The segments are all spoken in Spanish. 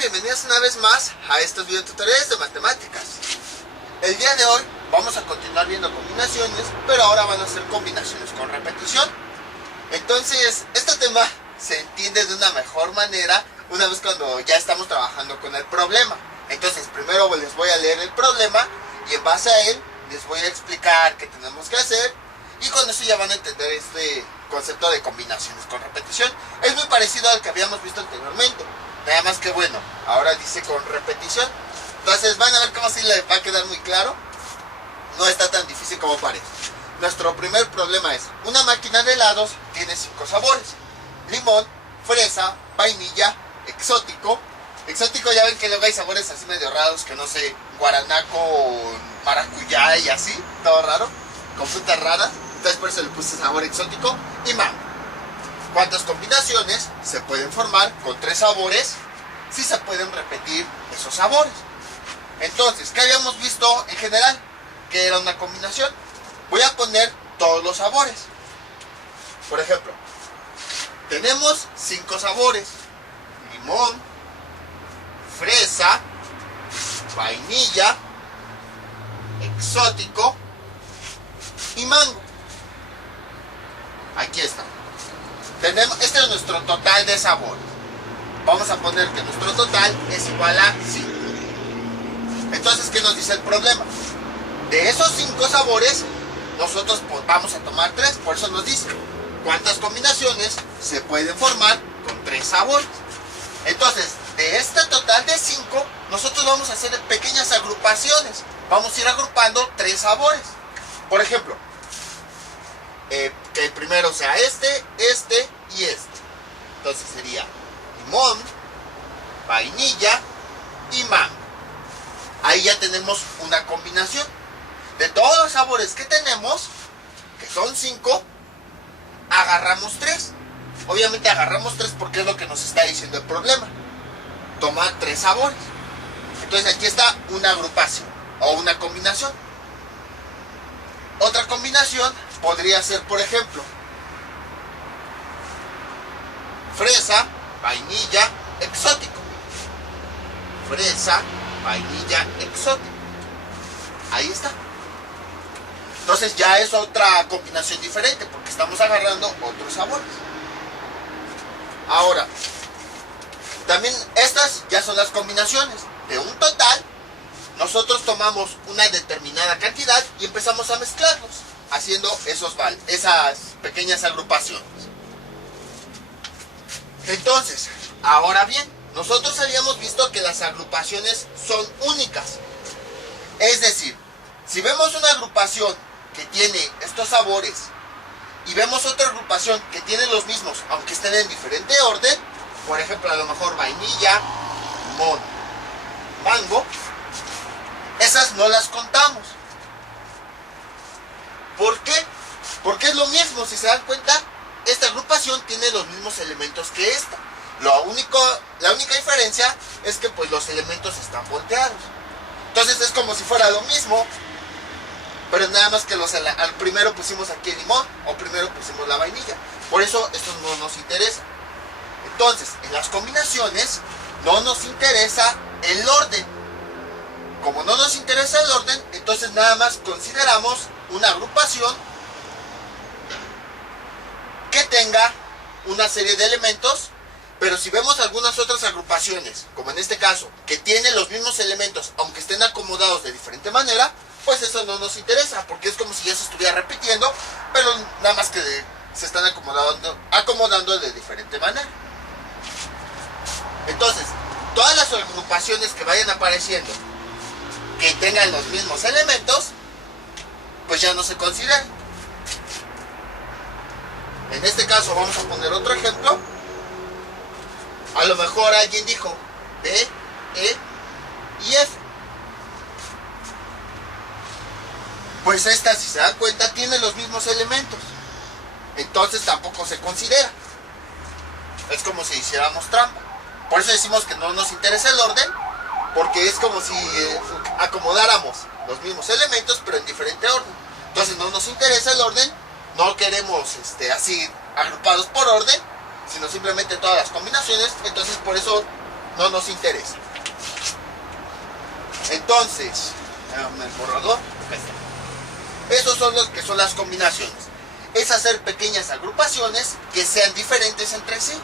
Bienvenidos una vez más a estos videotutoriales de matemáticas. El día de hoy vamos a continuar viendo combinaciones, pero ahora van a ser combinaciones con repetición. Entonces, este tema se entiende de una mejor manera una vez cuando ya estamos trabajando con el problema. Entonces, primero les voy a leer el problema y en base a él les voy a explicar qué tenemos que hacer, y con eso ya van a entender este concepto de combinaciones con repetición. Es muy parecido al que habíamos visto anteriormente, nada más que bueno, ahora dice con repetición. Entonces van a ver cómo así les va a quedar muy claro. No está tan difícil como parece. Nuestro primer problema es: una máquina de helados tiene 5 sabores: limón, fresa, vainilla, exótico. Exótico, ya ven que luego hay sabores así medio raros, que no sé, guaraná con maracuyá y así, todo raro, con frutas raras. Entonces por eso le puse sabor exótico. Y mango. ¿Cuántas combinaciones se pueden formar con 3 sabores si se pueden repetir esos sabores? Entonces, ¿qué habíamos visto en general? Que era una combinación. Voy a poner todos los sabores. Por ejemplo, tenemos 5 sabores: limón, fresa, vainilla, exótico y mango. Aquí está. Este es nuestro total de sabores. Vamos a poner que nuestro total es igual a 5. Entonces, ¿qué nos dice el problema? De esos 5 sabores, nosotros vamos a tomar 3. Por eso nos dice cuántas combinaciones se pueden formar con 3 sabores. Entonces, de este total de 5, nosotros vamos a hacer pequeñas agrupaciones. Vamos a ir agrupando 3 sabores. Por ejemplo, que el primero sea este y este. Entonces sería limón, vainilla y mango. Ahí ya tenemos una combinación. De todos los sabores que tenemos, que son 5, agarramos 3. Obviamente agarramos 3 porque es lo que nos está diciendo el problema. Tomar 3 sabores. Entonces aquí está una agrupación o una combinación. Otra combinación podría ser, por ejemplo, fresa, vainilla, exótico. Fresa, vainilla, exótico. Ahí está. Entonces ya es otra combinación diferente porque estamos agarrando otros sabores. Ahora, también estas ya son las combinaciones. De un total, nosotros tomamos una determinada cantidad y empezamos a mezclarlos, haciendo esas pequeñas agrupaciones. Entonces, ahora bien, nosotros habíamos visto que las agrupaciones son únicas. Es decir, si vemos una agrupación que tiene estos sabores y vemos otra agrupación que tiene los mismos, aunque estén en diferente orden, por ejemplo, a lo mejor vainilla, limón, mango, esas no las contamos. ¿Por qué? Porque es lo mismo. Si se dan cuenta, esta agrupación tiene los mismos elementos que esta. La única diferencia es que pues los elementos están volteados. Entonces es como si fuera lo mismo, pero nada más que al primero pusimos aquí el limón o primero pusimos la vainilla. Por eso esto no nos interesa. Entonces, en las combinaciones no nos interesa el orden. Como no nos interesa el orden, entonces nada más consideramos una agrupación que tenga una serie de elementos. Pero si vemos algunas otras agrupaciones, como en este caso, que tienen los mismos elementos aunque estén acomodados de diferente manera, pues eso no nos interesa, porque es como si ya se estuviera repitiendo, pero nada más que se están acomodando de diferente manera. Entonces, todas las agrupaciones que vayan apareciendo que tengan los mismos elementos, pues ya no se consideran. En este caso vamos a poner otro ejemplo. A lo mejor alguien dijo B, E y F. Pues esta, si se dan cuenta, tiene los mismos elementos. Entonces tampoco se considera. Es como si hiciéramos trampa. Por eso decimos que no nos interesa el orden, porque es como si acomodáramos los mismos elementos pero en diferente orden. Entonces no nos interesa el orden, no queremos así agrupados por orden, sino simplemente todas las combinaciones. Entonces por eso no nos interesa. Entonces, el borrador, acá está. Esos son los que son las combinaciones. Es hacer pequeñas agrupaciones que sean diferentes entre sí.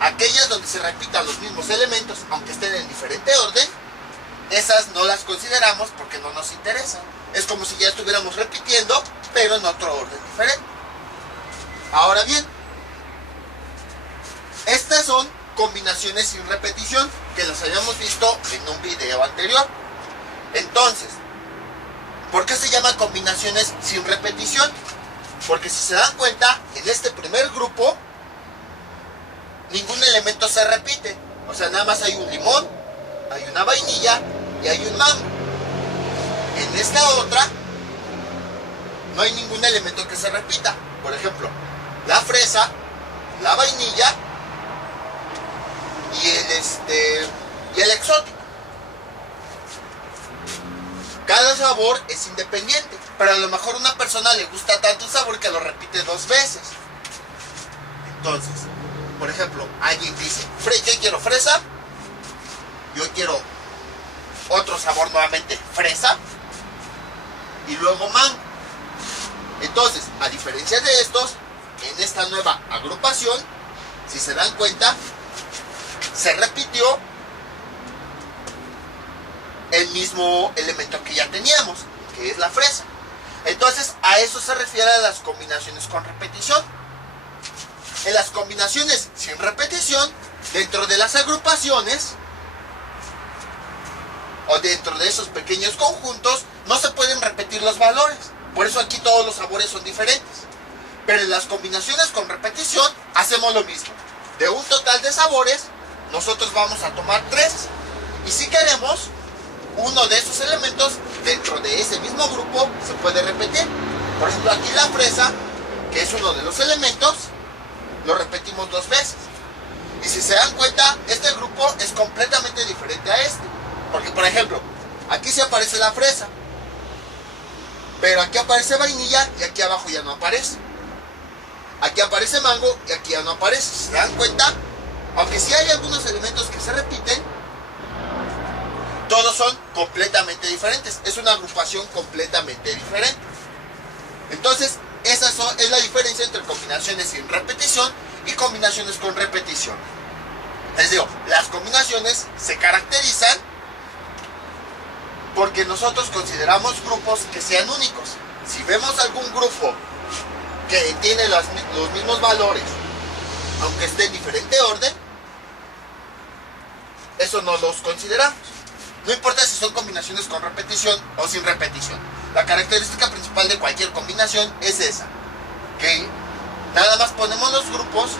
Aquellas donde se repitan los mismos elementos, aunque estén en diferente orden, esas no las consideramos porque no nos interesan. Es como si ya estuviéramos repitiendo, pero en otro orden diferente. Ahora bien, estas son combinaciones sin repetición, que las habíamos visto en un video anterior. Entonces, ¿por qué se llama combinaciones sin repetición? Porque si se dan cuenta, en este primer grupo, ningún elemento se repite. O sea, nada más hay un limón, hay una vainilla y hay un mango. En esta otra, no hay ningún elemento que se repita. Por ejemplo, la fresa, la vainilla y el exótico. Cada sabor es independiente, pero a lo mejor a una persona le gusta tanto un sabor que lo repite 2 veces. Entonces, por ejemplo, alguien dice, yo quiero fresa, yo quiero otro sabor nuevamente, fresa, y luego mango. Entonces, a diferencia de estos, en esta nueva agrupación, si se dan cuenta, se repitió el mismo elemento que ya teníamos, que es la fresa. Entonces, a eso se refiere a las combinaciones con repetición. En las combinaciones sin repetición, dentro de las agrupaciones o dentro de esos pequeños conjuntos, no se pueden repetir los valores. Por eso aquí todos los sabores son diferentes. Pero en las combinaciones con repetición, hacemos lo mismo. De un total de sabores, nosotros vamos a tomar 3. Y si queremos, uno de esos elementos dentro de ese mismo grupo se puede repetir. Por ejemplo, aquí la fresa, que es uno de los elementos, lo repetimos 2 veces. Y si se dan cuenta, este grupo es completamente diferente a este. Porque, por ejemplo, aquí sí aparece la fresa, pero aquí aparece vainilla y aquí abajo ya no aparece. Aquí aparece mango y aquí ya no aparece. Si se dan cuenta, aunque sí hay algunos elementos que se repiten, todos son completamente diferentes. Es una agrupación completamente diferente. Entonces, esa es la diferencia entre combinaciones sin repetición y combinaciones con repetición. Les digo, las combinaciones se caracterizan porque nosotros consideramos grupos que sean únicos. Si vemos algún grupo que tiene los mismos valores, aunque esté en diferente orden, eso no los consideramos. No importa si son combinaciones con repetición o sin repetición. La característica principal de cualquier combinación es esa, que nada más ponemos los grupos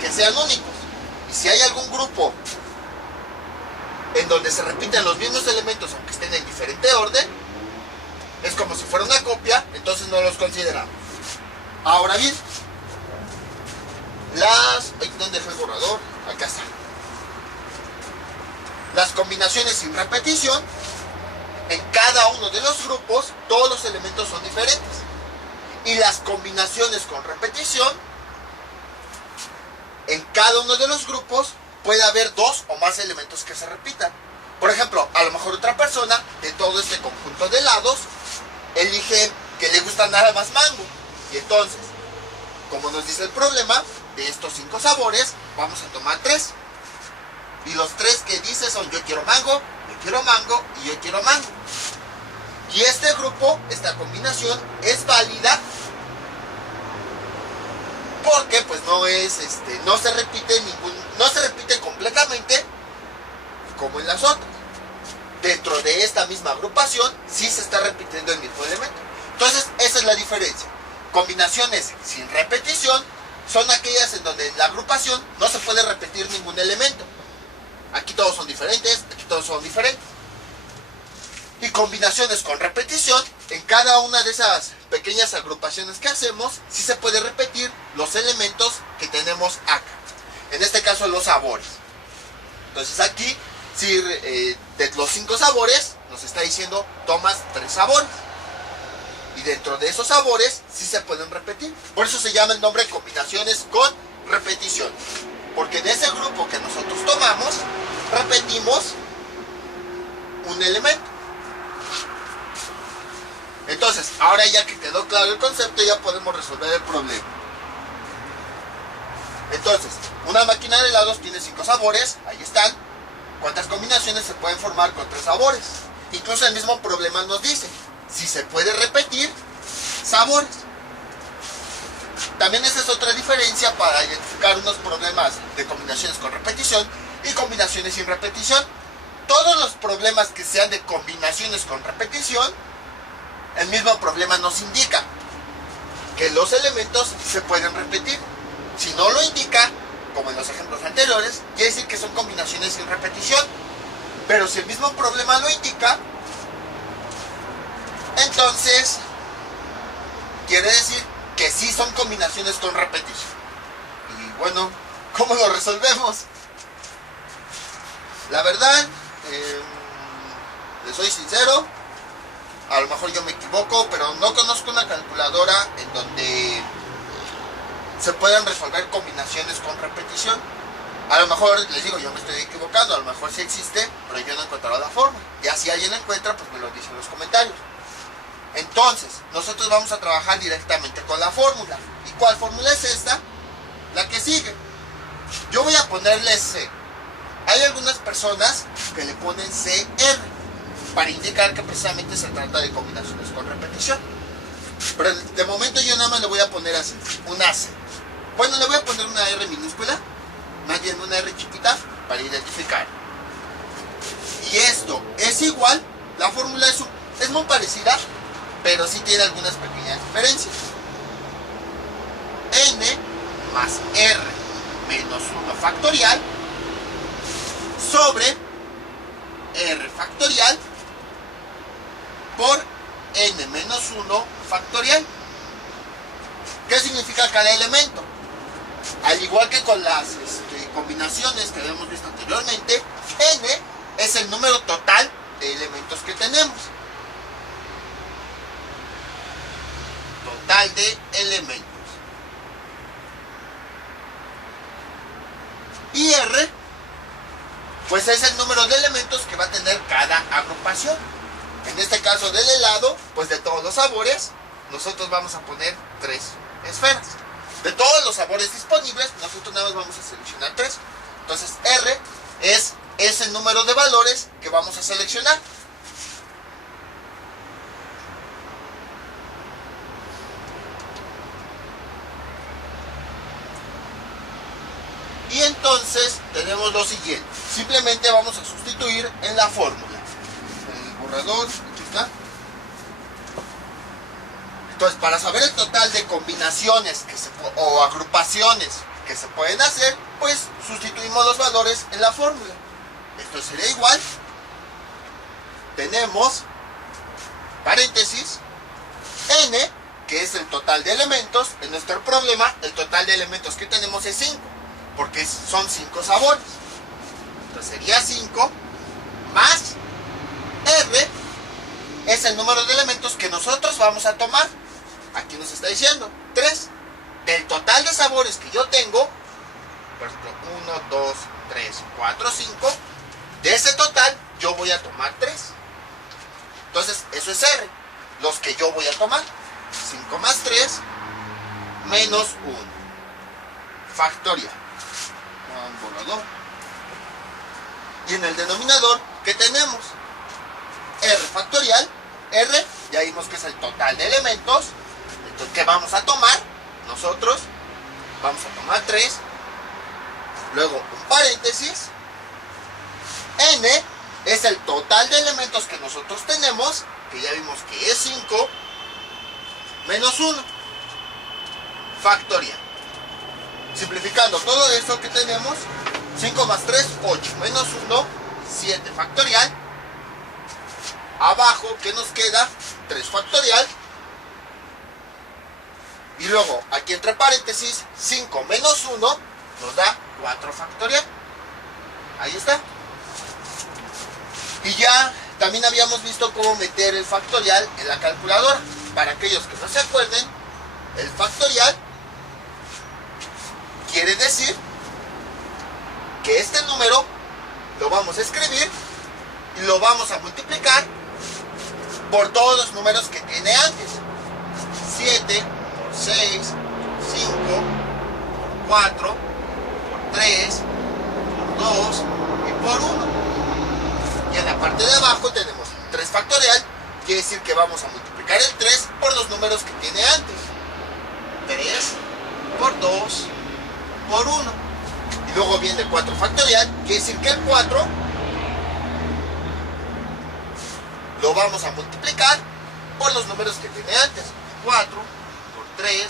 que sean únicos. Y si hay algún grupo en donde se repiten los mismos elementos aunque estén en diferente orden, es como si fuera una copia, entonces no los consideramos. Ahora bien, ¿dónde dejé el borrador? Acá está. Las combinaciones sin repetición, en cada uno de los grupos, todos los elementos son diferentes. Y las combinaciones con repetición, en cada uno de los grupos, puede haber 2 o más elementos que se repitan. Por ejemplo, a lo mejor otra persona, de todo este conjunto de helados, elige que le gusta nada más mango. Y entonces, como nos dice el problema, de estos 5 sabores, vamos a tomar 3. Y los 3 que dice son yo quiero mango y yo quiero mango. Y este grupo, esta combinación, es válida porque pues no se repite completamente como en las otras. Dentro de esta misma agrupación sí se está repitiendo el mismo elemento. Entonces esa es la diferencia. Combinaciones sin repetición son aquellas en donde en la agrupación no se puede repetir ningún elemento. Aquí todos son diferentes, aquí todos son diferentes. Y combinaciones con repetición, en cada una de esas pequeñas agrupaciones que hacemos, sí se puede repetir los elementos que tenemos acá. En este caso los sabores. Entonces aquí, si de los 5 sabores, nos está diciendo tomas 3 sabores. Y dentro de esos sabores, sí se pueden repetir. Por eso se llama el nombre combinaciones con repetición. Porque de ese grupo que nosotros tomamos, repetimos un elemento. Entonces, ahora ya que quedó claro el concepto, ya podemos resolver el problema. Entonces, una máquina de helados tiene 5 sabores, ahí están. ¿Cuántas combinaciones se pueden formar con 3 sabores? Incluso el mismo problema nos dice si se puede repetir sabores. También esa es otra diferencia para identificar unos problemas de combinaciones con repetición y combinaciones sin repetición. Todos los problemas que sean de combinaciones con repetición, el mismo problema nos indica que los elementos se pueden repetir. Si no lo indica, como en los ejemplos anteriores, quiere decir que son combinaciones sin repetición. Pero si el mismo problema lo indica, entonces quiere decir que sí son combinaciones con repetición. Y bueno, ¿cómo lo resolvemos? La verdad, les soy sincero, a lo mejor yo me equivoco, pero no conozco una calculadora en donde se puedan resolver combinaciones con repetición. A lo mejor, les digo, yo me estoy equivocando, a lo mejor sí existe, pero yo no he encontrado la forma. Ya si alguien la encuentra, pues me lo dice en los comentarios. Entonces, nosotros vamos a trabajar directamente con la fórmula. ¿Y cuál fórmula es esta? La que sigue. Yo voy a ponerle C. Hay algunas personas que le ponen CR para indicar que precisamente se trata de combinaciones con repetición. Pero de momento yo nada más le voy a poner así, una C. Bueno, le voy a poner una R minúscula, más bien una R chiquita, para identificar. Y esto es igual, la fórmula es muy parecida, pero sí tiene algunas pequeñas diferencias. N más R menos 1 factorial sobre R factorial por N menos 1 factorial. ¿Qué significa cada elemento? Al igual que con las combinaciones que habíamos visto anteriormente, N es el número total de elementos que tenemos. Total de elementos. Y R, pues es el número de elementos que va a tener cada agrupación. En este caso del helado, pues de todos los sabores, nosotros vamos a poner 3 esferas. De todos los sabores disponibles, nosotros nada más vamos a seleccionar 3. Entonces R es el número de valores que vamos a seleccionar. Y entonces tenemos lo siguiente. Simplemente vamos a sustituir en la fórmula. El borrador, aquí está. Entonces, para saber el total de combinaciones o agrupaciones que se pueden hacer, pues sustituimos los valores en la fórmula. Esto sería igual. Tenemos paréntesis n, que es el total de elementos. En nuestro problema, el total de elementos que tenemos es 5, porque son 5 sabores. Entonces sería 5 más r, es el número de elementos que nosotros vamos a tomar. Aquí nos está diciendo 3. Del total de sabores que yo tengo, por ejemplo, 1, 2, 3, 4, 5, de ese total yo voy a tomar 3. Entonces, eso es R, los que yo voy a tomar. 5 más 3 menos 1 factorial. Borrador. Y en el denominador, ¿qué tenemos? R factorial. R, ya vimos que es el total de elementos. Entonces, ¿qué vamos a tomar? Nosotros vamos a tomar 3. Luego, un paréntesis. N es el total de elementos que nosotros tenemos, que ya vimos que es 5, menos 1 factorial. Simplificando todo esto que tenemos, 5 más 3, 8, menos 1, 7 factorial. Abajo, ¿qué nos queda? 3 factorial. Y luego, aquí entre paréntesis, 5 menos 1 nos da 4 factorial. Ahí está. Y ya también habíamos visto cómo meter el factorial en la calculadora. Para aquellos que no se acuerden, el factorial quiere decir que este número lo vamos a escribir y lo vamos a multiplicar por todos los números que tiene antes. 7 por 6, por 5, por 4, por 3, por 2 y por 1. Y en la parte de abajo tenemos 3 factorial, quiere decir que vamos a multiplicar el 3 por los números que tiene antes. 3 por 2 por 1. Y luego viene 4 factorial, quiere decir que el 4 lo vamos a multiplicar por los números que tiene antes. 4 por 3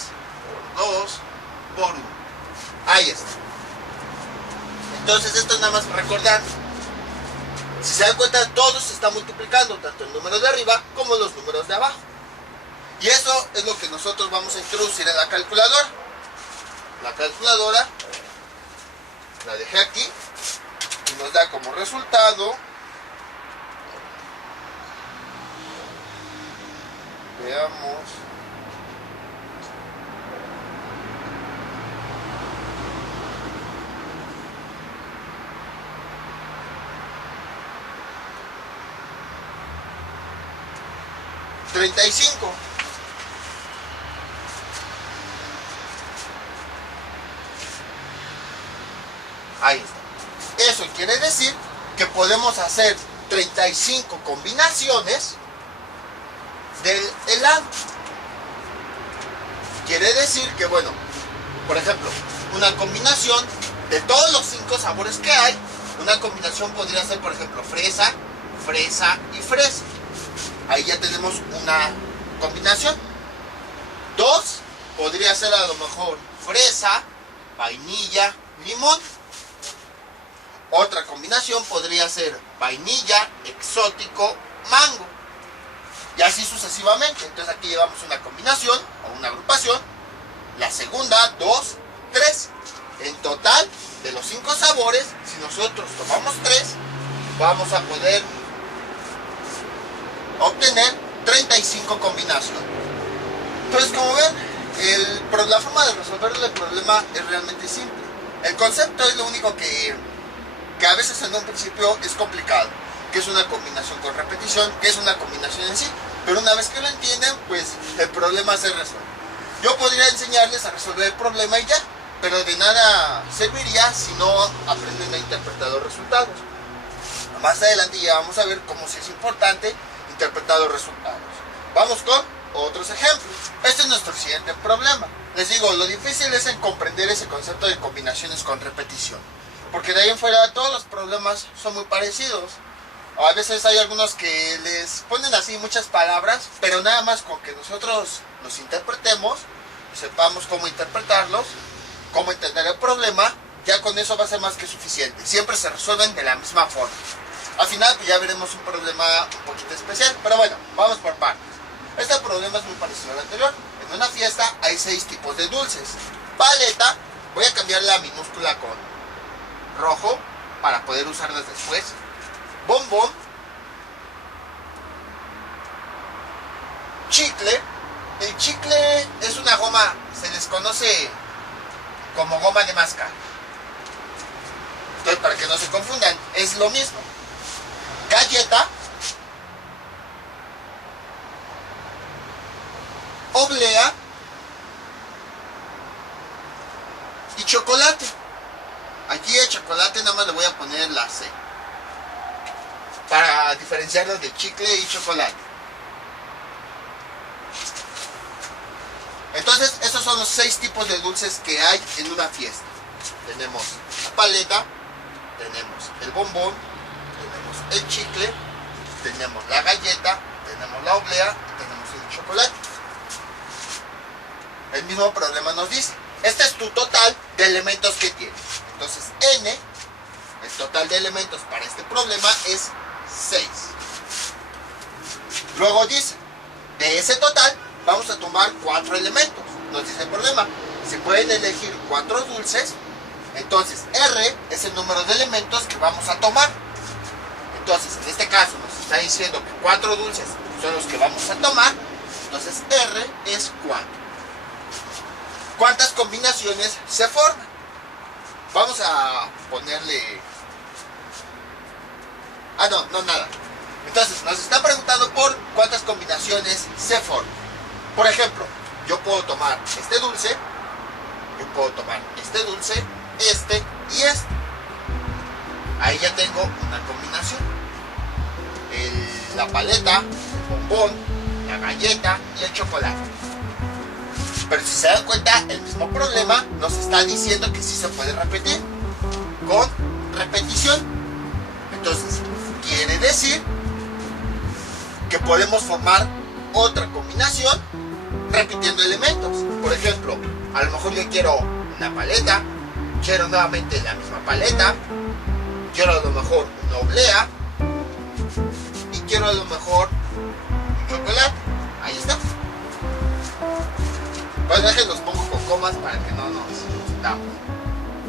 por 2 por 1. Ahí está. Entonces esto es nada más recordar. Si se dan cuenta, todo se está multiplicando, tanto el número de arriba como los números de abajo. Y eso es lo que nosotros vamos a introducir en la calculadora. La calculadora la dejé aquí y nos da como resultado, veamos, $35. Ahí está. Eso quiere decir que podemos hacer 35 combinaciones del helado. Quiere decir que, bueno, por ejemplo, una combinación de todos los 5 sabores que hay, una combinación podría ser, por ejemplo, fresa, fresa y fresa. Ahí ya tenemos una combinación. 2 podría ser a lo mejor fresa, vainilla, limón. Otra combinación podría ser vainilla, exótico, mango. Y así sucesivamente. Entonces aquí llevamos una combinación o una agrupación. La segunda, 2, 3. En total, de los 5 sabores, si nosotros tomamos 3, vamos a poder obtener 35 combinaciones. Entonces, como ven, la forma de resolver el problema es realmente simple. El concepto es lo único que a veces en un principio es complicado, que es una combinación con repetición, que es una combinación en sí, pero una vez que lo entienden, pues el problema se resuelve. Yo podría enseñarles a resolver el problema y ya, pero de nada serviría si no aprenden a interpretar los resultados. Más adelante ya vamos a ver cómo sí es importante interpretar los resultados. Vamos con otros ejemplos. Este es nuestro siguiente problema. Les digo, lo difícil es en comprender ese concepto de combinaciones con repetición, porque de ahí en fuera todos los problemas son muy parecidos. A veces hay algunos que les ponen así muchas palabras, pero nada más con que nosotros los interpretemos, sepamos cómo interpretarlos, cómo entender el problema, ya con eso va a ser más que suficiente. Siempre se resuelven de la misma forma. Al final pues ya veremos un problema un poquito especial, pero bueno, vamos por partes. Este problema es muy parecido al anterior. En una fiesta hay 6 tipos de dulces. Paleta, voy a cambiar la minúscula con rojo para poder usarlas después. Bombón, chicle. El chicle es una goma, se les conoce como goma de mascar. Entonces, para que no se confundan, es lo mismo. Galleta, oblea y chocolate. Aquí el chocolate nada más le voy a poner la C para diferenciarlos de chicle y chocolate. Entonces, estos son los 6 tipos de dulces que hay en una fiesta. Tenemos la paleta, tenemos el bombón, tenemos el chicle, tenemos la galleta, tenemos la oblea y tenemos el chocolate. El mismo problema nos dice, este es tu total de elementos que tienes. Entonces, N, el total de elementos para este problema es 6. Luego dice, de ese total vamos a tomar 4 elementos. Nos dice el problema, se pueden elegir 4 dulces. Entonces R es el número de elementos que vamos a tomar. Entonces en este caso nos está diciendo que 4 dulces son los que vamos a tomar. Entonces R es 4. ¿Cuántas combinaciones se forman? Vamos a ponerle No, nada. Entonces, nos está preguntando por cuántas combinaciones se forman. Por ejemplo, yo puedo tomar este dulce, este y este. Ahí ya tengo una combinación. La paleta, el bombón, la galleta y el chocolate. Pero si se dan cuenta, el mismo problema nos está diciendo que sí se puede repetir con repetición. Entonces, quiere decir que podemos formar otra combinación repitiendo elementos. Por ejemplo, a lo mejor yo quiero una paleta, quiero nuevamente la misma paleta, quiero a lo mejor una oblea y quiero a lo mejor un chocolate. Ahí está. Pues déjenlos pongo con comas para que no nos confundamos.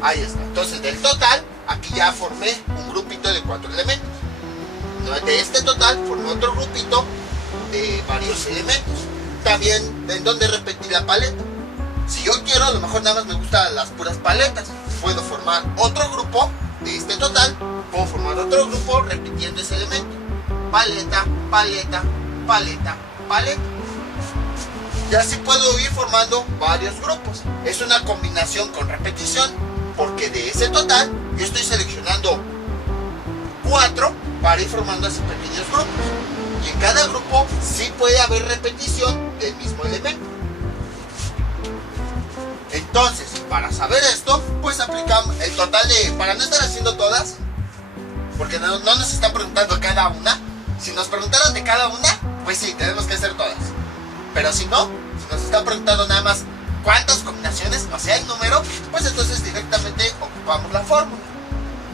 Ahí está. Entonces, del total, aquí ya formé un grupito de 4 elementos. De este total formé otro grupito de varios elementos. También en donde repetí la paleta. Si yo quiero, a lo mejor nada más me gustan las puras paletas, puedo formar otro grupo de este total. Puedo formar otro grupo repitiendo ese elemento. Paleta, paleta, paleta, paleta. Y así puedo ir formando varios grupos. Es una combinación con repetición, porque de ese total yo estoy seleccionando 4 para ir formando así pequeños grupos. Y en cada grupo sí puede haber repetición del mismo elemento. Entonces, para saber esto, pues aplicamos el total de... Para no estar haciendo todas, porque no nos están preguntando cada una. Si nos preguntaran de cada una, pues sí, tenemos que hacer todas. Pero si no, si nos están preguntando nada más cuántas combinaciones, o sea, el número, pues entonces directamente ocupamos la fórmula.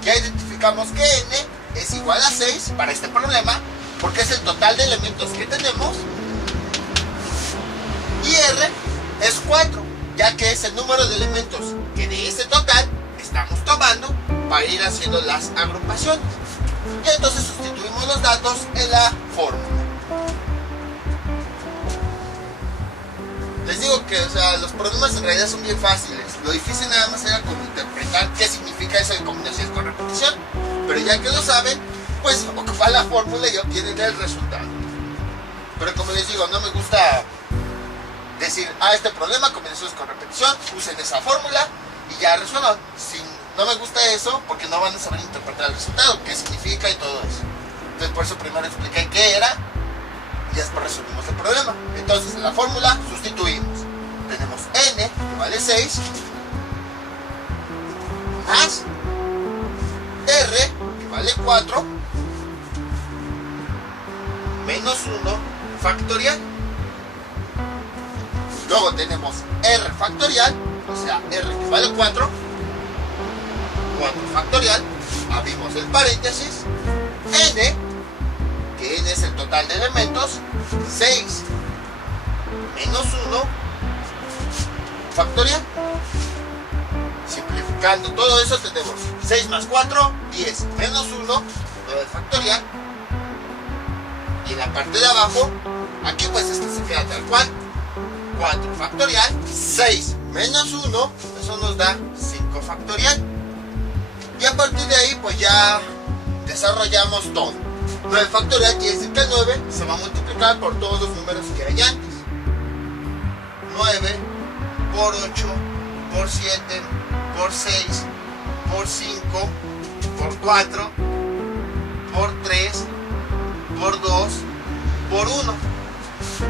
Ya identificamos que n es igual a 6 para este problema, porque es el total de elementos que tenemos. Y r es 4, ya que es el número de elementos que de ese total estamos tomando para ir haciendo las agrupaciones. Y entonces sustituimos los datos en la fórmula. Les digo que, los problemas en realidad son bien fáciles. Lo difícil nada más era como interpretar qué significa eso de combinaciones con repetición. Pero ya que lo saben, pues ocupan la fórmula y obtienen el resultado. Pero como les digo, no me gusta decir, este problema, combinaciones con repetición, usen esa fórmula y ya resuelvan. No me gusta eso porque no van a saber interpretar el resultado, qué significa y todo eso. Entonces por eso primero expliqué qué era y después resolvimos el problema. Entonces en la fórmula sustituimos. Tenemos n, que vale 6, más r, que vale 4, menos 1 factorial. Luego tenemos r factorial, o sea, r que vale 4 factorial, abrimos el paréntesis, n, que n es el total de elementos, 6 menos 1 factorial. Simplificando todo eso tenemos 6 más 4, 10, menos 1, 9 factorial. Y en la parte de abajo, aquí pues esto se queda tal cual, 4 factorial, 6 menos 1, eso nos da 5 factorial. Y a partir de ahí pues ya desarrollamos todo. 9 factorial quiere decir que el 9 se va a multiplicar por todos los números que hay antes. 9 por 8, por 7, por 6, por 5, por 4, por 3, por 2, por 1.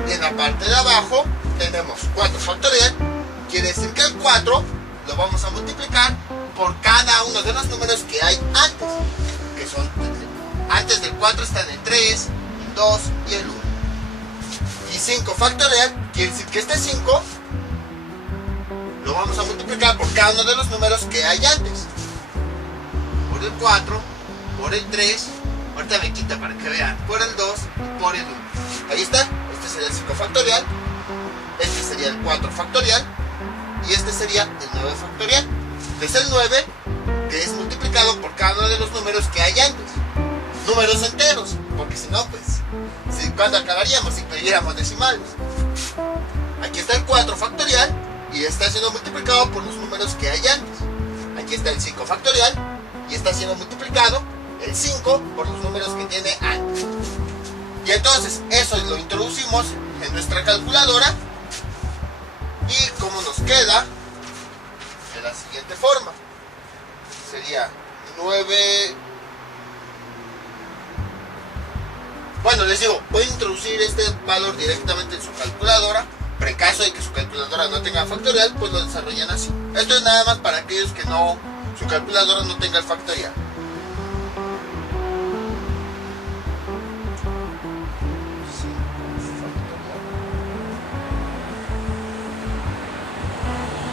Y en la parte de abajo tenemos 4 factorial, quiere decir que el 4 lo vamos a multiplicar por cada uno de los números que hay antes, que son, antes del 4 están el 3, el 2 y el 1. Y 5 factorial quiere decir que este 5 lo vamos a multiplicar por cada uno de los números que hay antes, por el 4, por el 3, ahorita me quita para que vean, por el 2 y por el 1. Ahí está, este sería el 5 factorial, este sería el 4 factorial y este sería el 9 factorial. Es el 9 que es multiplicado por cada uno de los números que hay antes, números enteros, porque si no pues ¿cuándo acabaríamos si pidiéramos decimales? Aquí está el 4 factorial y está siendo multiplicado por los números que hay antes. Aquí está el 5 factorial y está siendo multiplicado el 5 por los números que tiene antes. Y entonces eso lo introducimos en nuestra calculadora y como nos queda de la siguiente forma. Sería 9. Bueno, les digo, pueden introducir este valor directamente en su calculadora, pero en caso de que su calculadora no tenga factorial, pues lo desarrollan así. Esto es nada más para aquellos que no, su calculadora no tenga el factorial.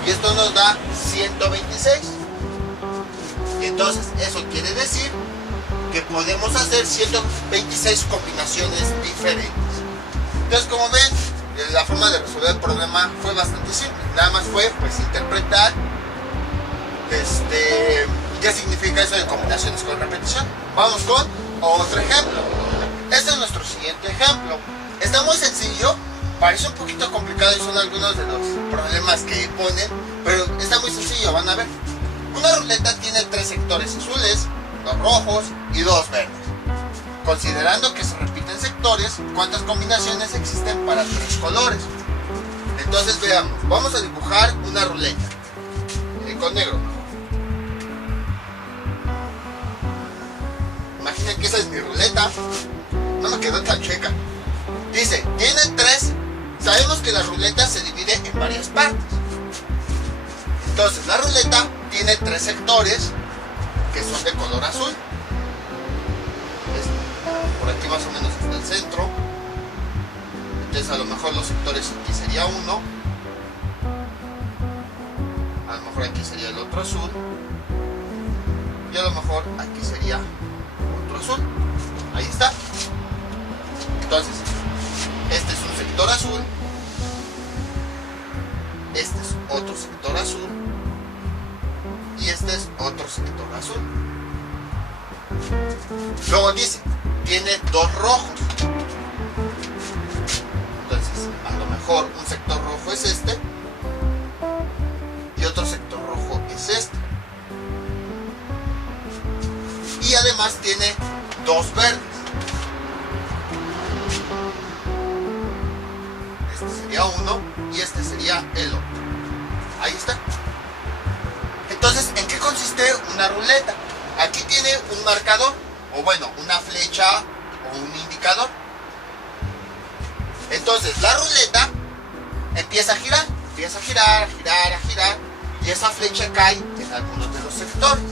Y esto nos da 126. Y entonces eso quiere decir que podemos hacer 126 combinaciones diferentes. Entonces, como ven, la forma de resolver el problema fue bastante simple. Nada más fue pues interpretar qué significa eso de combinaciones con repetición. Vamos con otro ejemplo. Este es nuestro siguiente ejemplo. Está muy sencillo, parece un poquito complicado y son algunos de los problemas que ponen, pero está muy sencillo, van a ver. Una ruleta tiene 3 sectores azules, 2 rojos y 2 verdes. Considerando que se repiten sectores, ¿cuántas combinaciones existen para 3 colores? Entonces veamos, vamos a dibujar una ruleta con negro. Imaginen que esa es mi ruleta. No me quedó tan checa. Dice, tienen 3. Sabemos que la ruleta se divide en varias partes. Entonces la ruleta tiene 3 sectores que son de color azul. Por aquí más o menos está el centro. Entonces a lo mejor los sectores aquí sería uno. A lo mejor aquí sería el otro azul. Y a lo mejor aquí sería otro azul. Ahí está. Entonces, este es un sector azul. Este es otro sector azul. Y este es otro sector azul. Luego dice, tiene 2 rojos. Entonces, a lo mejor un sector rojo es este y otro sector rojo es este. Y además tiene 2 verdes. Este sería uno y este sería el otro. Ahí está. Entonces, ¿en qué consiste una ruleta? Aquí tiene un marcador, o bueno, una flecha o un indicador. Entonces, la ruleta empieza a girar, a girar, y esa flecha cae en algunos de los sectores.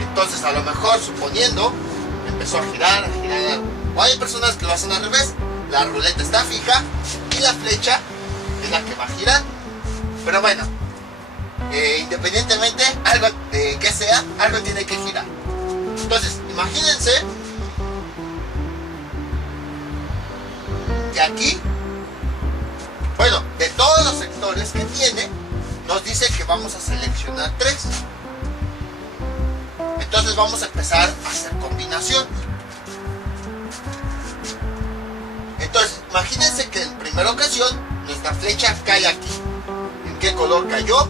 Entonces, a lo mejor, suponiendo, empezó a girar, o hay personas que lo hacen al revés, la ruleta está fija y la flecha es la que va a girar. Pero bueno, independientemente, algo que sea, algo tiene que girar. Entonces, imagínense que aquí, bueno, de todos los sectores que tiene, nos dice que vamos a seleccionar 3. Entonces vamos a empezar a hacer combinaciones. Entonces, imagínense que en primera ocasión nuestra flecha cae aquí. ¿En qué color cayó?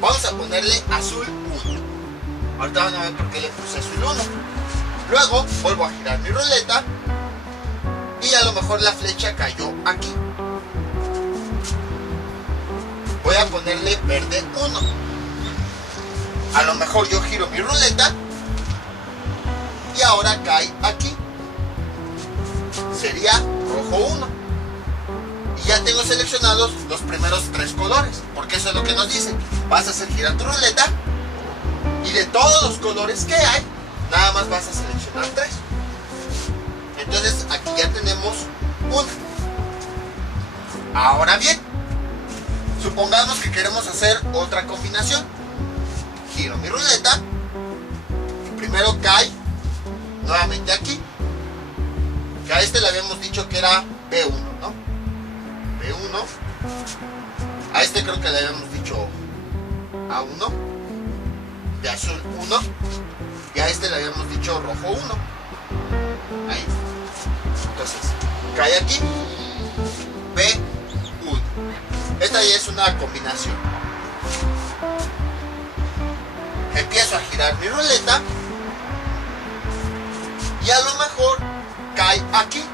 Vamos a ponerle azul 1. Ahorita van a ver por qué le puse azul 1. Luego vuelvo a girar mi ruleta y a lo mejor la flecha cayó aquí. Voy a ponerle verde 1. A lo mejor yo giro mi ruleta y ahora cae aquí. Sería rojo 1. Y ya tengo seleccionados los primeros 3 colores, porque eso es lo que nos dice. Vas a hacer girar tu ruleta y de todos los colores que hay, nada más vas a seleccionar 3. Entonces aquí ya tenemos 1. Ahora bien, supongamos que queremos hacer otra combinación. Giro mi ruleta y primero cae nuevamente aquí. Que a este le habíamos dicho que era B1, ¿no? B1. A este creo que le habíamos dicho A1. De azul 1. Y a este le habíamos dicho rojo 1. Ahí. Entonces, cae aquí. B1. Esta ya es una combinación. Empiezo a girar mi ruleta y a lo mejor cae aquí.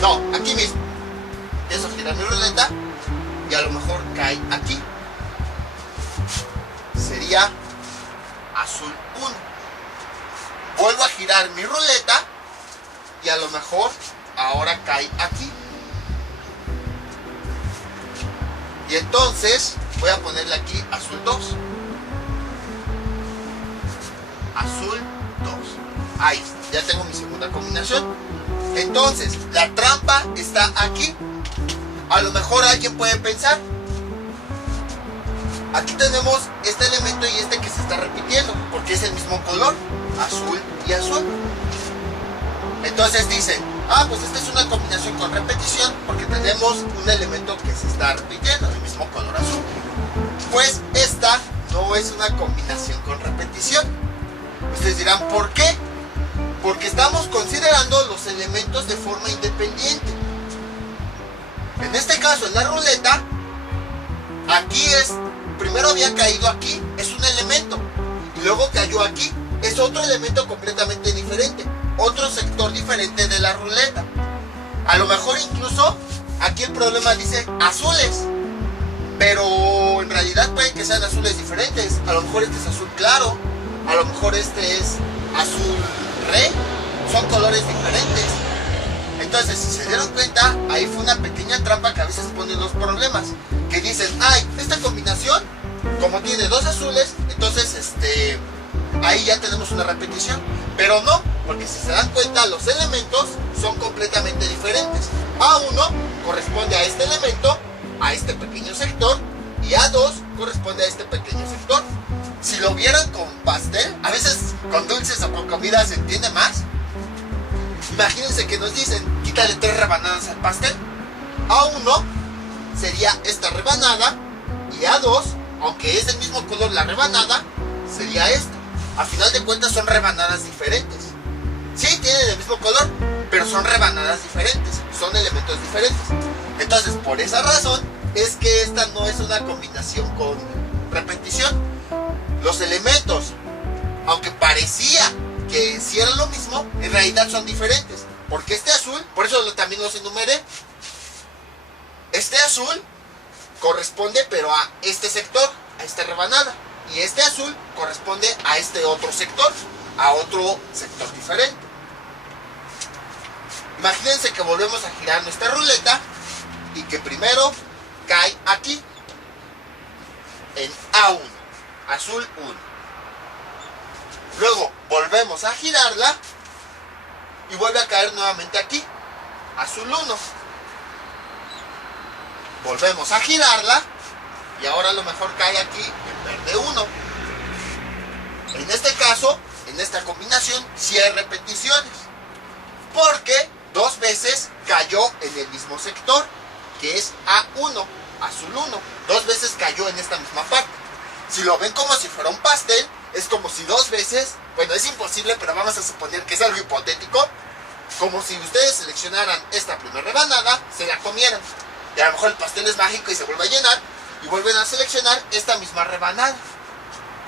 No, aquí mismo. Empiezo a girar mi ruleta y a lo mejor cae aquí. Sería azul 1. Vuelvo a girar mi ruleta y a lo mejor ahora cae aquí. Y entonces voy a ponerle aquí azul 2. Azul 2. Ahí está, ya tengo mi segunda combinación. Entonces, la trampa está aquí. A lo mejor alguien puede pensar, aquí tenemos este elemento y este que se está repitiendo, porque es el mismo color, azul y azul. Entonces dicen, pues esta es una combinación con repetición, porque tenemos un elemento que se está repitiendo, el mismo color azul. Pues esta no es una combinación con repetición. Ustedes dirán, ¿por qué? Porque estamos considerando los elementos de forma independiente. En este caso, en la ruleta, aquí primero había caído aquí, es un elemento, y luego cayó aquí, es otro elemento completamente diferente, otro sector diferente de la ruleta. A lo mejor incluso aquí el problema dice azules, pero en realidad puede que sean azules diferentes. A lo mejor este es azul claro, a lo mejor este es azul rey, son colores diferentes. Entonces, si se dieron cuenta, ahí fue una pequeña trampa que a veces ponen los problemas, que dicen, esta combinación, como tiene dos azules, entonces ahí ya tenemos una repetición. Pero no, porque si se dan cuenta, los elementos son completamente diferentes. A1 corresponde a este elemento, a este pequeño sector, y A2 corresponde a este pequeño sector. Si lo vieran con pastel, a veces con dulces o con comida se entiende más. Imagínense que nos dicen, quítale 3 rebanadas al pastel. A1 sería esta rebanada, y A2, aunque es del mismo color la rebanada, sería esta. A final de cuentas son rebanadas diferentes. Sí, tienen el mismo color, pero son rebanadas diferentes, son elementos diferentes. Entonces, por esa razón, es que esta no es una combinación con repetición. Los elementos, aunque parecía que si eran lo mismo, en realidad son diferentes. Porque este azul, por eso también los enumeré, este azul corresponde pero a este sector, a esta rebanada. Y este azul corresponde a este otro sector, a otro sector diferente. Imagínense que volvemos a girar nuestra ruleta y que primero cae aquí, en A1, azul 1. Luego volvemos a girarla y vuelve a caer nuevamente aquí, azul 1. Volvemos a girarla y ahora a lo mejor cae aquí en verde 1. En este caso, en esta combinación, sí hay repeticiones, porque 2 veces cayó en el mismo sector, que es A1, azul 1. 2 veces cayó en esta misma parte. Si lo ven como si fuera un pastel, es como si 2 veces, bueno, es imposible, pero vamos a suponer que es algo hipotético, como si ustedes seleccionaran esta primera rebanada, se la comieran, y a lo mejor el pastel es mágico y se vuelve a llenar, y vuelven a seleccionar esta misma rebanada.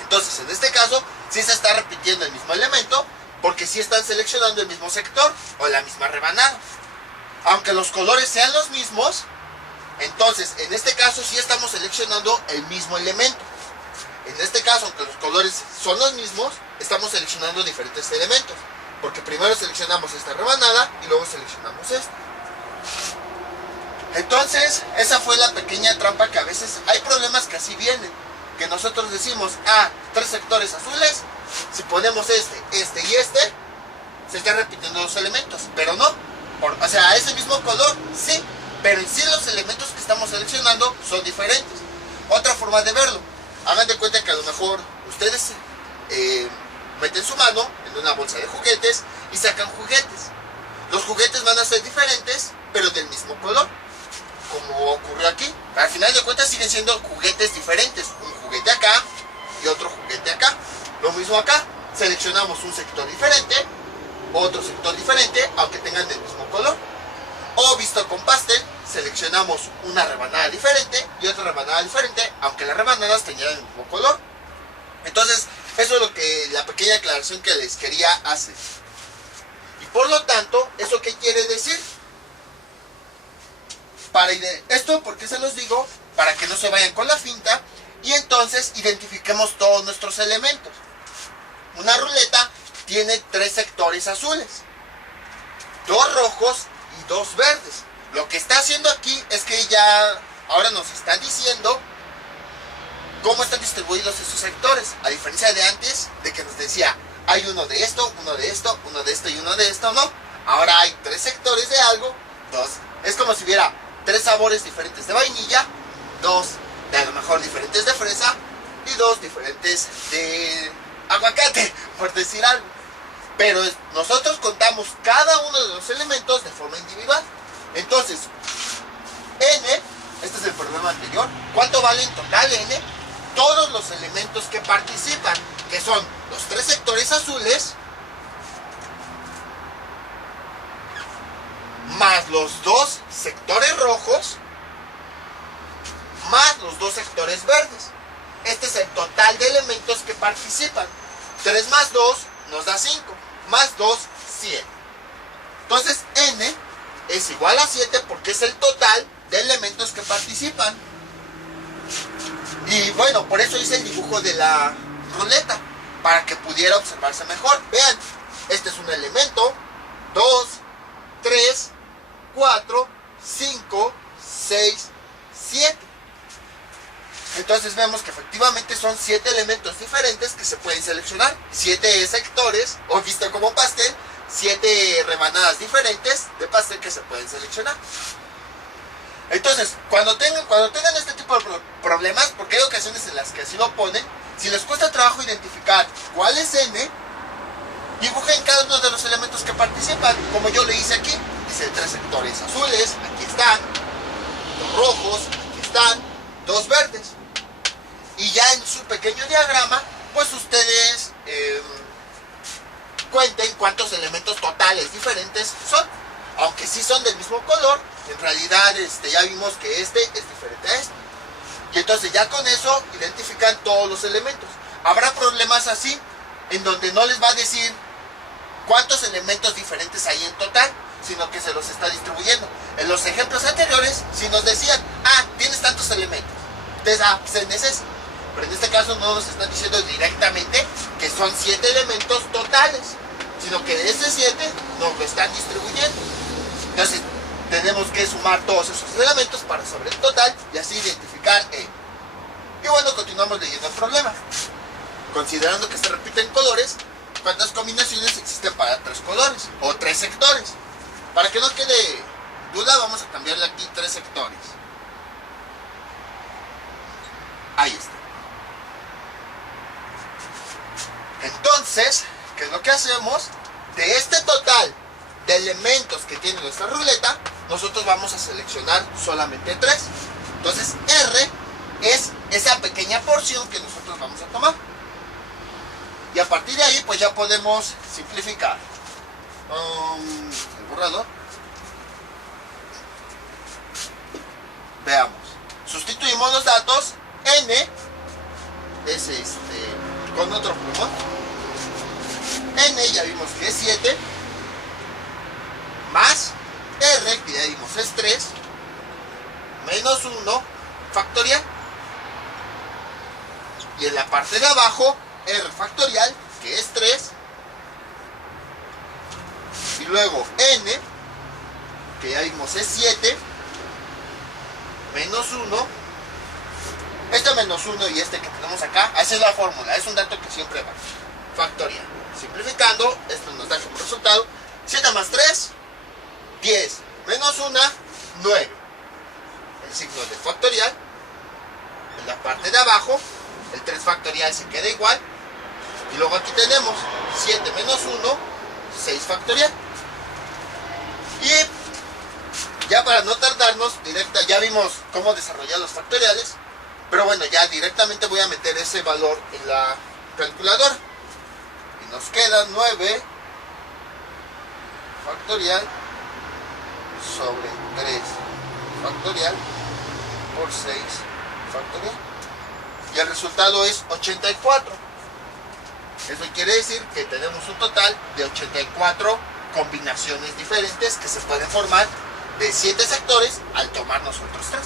Entonces, en este caso, sí se está repitiendo el mismo elemento, porque sí están seleccionando el mismo sector, o la misma rebanada. Aunque los colores sean los mismos, entonces, en este caso sí estamos seleccionando el mismo elemento. En este caso, aunque los colores son los mismos, estamos seleccionando diferentes elementos, porque primero seleccionamos esta rebanada y luego seleccionamos esta. Entonces, esa fue la pequeña trampa que a veces hay problemas que así vienen, que nosotros decimos, 3 sectores azules, si ponemos este y este, se están repitiendo los elementos, pero no, o sea, es el mismo color, sí, pero en sí los elementos que estamos seleccionando son diferentes. Otra forma de verlo, hagan de cuenta que a lo mejor ustedes meten su mano en una bolsa de juguetes y sacan juguetes. Los juguetes van a ser diferentes, pero del mismo color, como ocurrió aquí. Al final de cuentas siguen siendo juguetes diferentes, un juguete acá y otro juguete acá. Lo mismo acá, seleccionamos un sector diferente, otro sector diferente, aunque tengan el mismo color. O visto con pastel, seleccionamos una rebanada diferente y otra rebanada diferente, aunque las rebanadas tenían el mismo color. Entonces, Eso es lo que la pequeña aclaración que les quería hacer. Y por lo tanto, ¿eso qué quiere decir? Esto, porque se los digo, para que no se vayan con la finta y entonces identifiquemos todos nuestros elementos. Una ruleta tiene 3 sectores azules, 2 rojos y 2 verdes. Lo que está haciendo aquí es que ya ahora nos está diciendo cómo están distribuidos esos sectores, a diferencia de antes, de que nos decía, hay uno de esto, uno de esto, uno de esto y uno de esto. No, ahora hay 3 sectores de algo, 2, es como si hubiera 3 sabores diferentes de vainilla, 2 de a lo mejor diferentes de fresa y 2 diferentes de aguacate, por decir algo. Pero nosotros contamos cada uno de los elementos de forma individual. Entonces, n, este es el problema anterior, ¿cuánto vale en total n? Todos los elementos que participan, que son los 3 sectores azules, más los 2 sectores rojos, más los 2 sectores verdes. Este es el total de elementos que participan. 3 más 2 nos da 5, más 2, 7. Entonces n es igual a 7 porque es el total de elementos que participan. Y bueno, por eso hice el dibujo de la ruleta, para que pudiera observarse mejor. Vean, este es un elemento, 2, 3, 4, 5, 6, 7. Entonces vemos que efectivamente son 7 elementos diferentes que se pueden seleccionar. 7 sectores, o visto como pastel, 7 rebanadas diferentes de pastel que se pueden seleccionar. Entonces, cuando tengan este tipo de problemas, porque hay ocasiones en las que así lo ponen, si les cuesta trabajo identificar cuál es n, dibujen cada uno de los elementos que participan, como yo le hice aquí. Dice 3 sectores azules, aquí están, 2 rojos, aquí están, 2 verdes. Y ya en su pequeño diagrama, pues ustedes cuenten cuántos elementos totales diferentes son. Aunque sí son del mismo color, en realidad ya vimos que este es diferente a este. Y entonces ya con eso identifican todos los elementos. Habrá problemas así, en donde no les va a decir cuántos elementos diferentes hay en total, sino que se los está distribuyendo. En los ejemplos anteriores, si nos decían, tienes tantos elementos, entonces, pues es ese. Pero en este caso no nos están diciendo directamente que son 7 elementos totales, sino que de ese 7 nos lo están distribuyendo. Entonces tenemos que sumar todos esos elementos para sobre el total y así identificar n. Y bueno, continuamos leyendo el problema. Considerando que se repiten colores, ¿cuántas combinaciones existen para 3 colores o 3 sectores? Para que no quede duda, vamos a cambiarle aquí 3 sectores. Ahí está. Entonces, ¿qué es lo que hacemos? De este total de elementos que tiene nuestra ruleta, nosotros vamos a seleccionar solamente 3. Entonces R es esa pequeña porción que nosotros vamos a tomar. Y a partir de ahí pues ya podemos simplificar. El borrador. Veamos. Sustituimos los datos. N es con otro plumón. N ya vimos que es 7. Más R, que ya vimos es 3, menos 1 factorial. Y en la parte de abajo, R factorial, que es 3. Y luego N, que ya vimos es 7, menos 1. Este menos 1 y este que tenemos acá, esa es la fórmula, es un dato que siempre va. Factorial. Simplificando, esto nos da como resultado 7 más 3, 10, menos 1, 9. El signo de factorial. En la parte de abajo, el 3 factorial se queda igual. Y luego aquí tenemos 7 menos 1, 6 factorial. Y ya para no tardarnos, ya vimos cómo desarrollar los factoriales. Pero bueno, ya directamente voy a meter ese valor en la calculadora. Y nos queda 9 factorial sobre 3 factorial por 6 factorial. Y el resultado es 84. Eso quiere decir que tenemos un total de 84 combinaciones diferentes que se pueden formar de 7 sectores al tomar nosotros 3.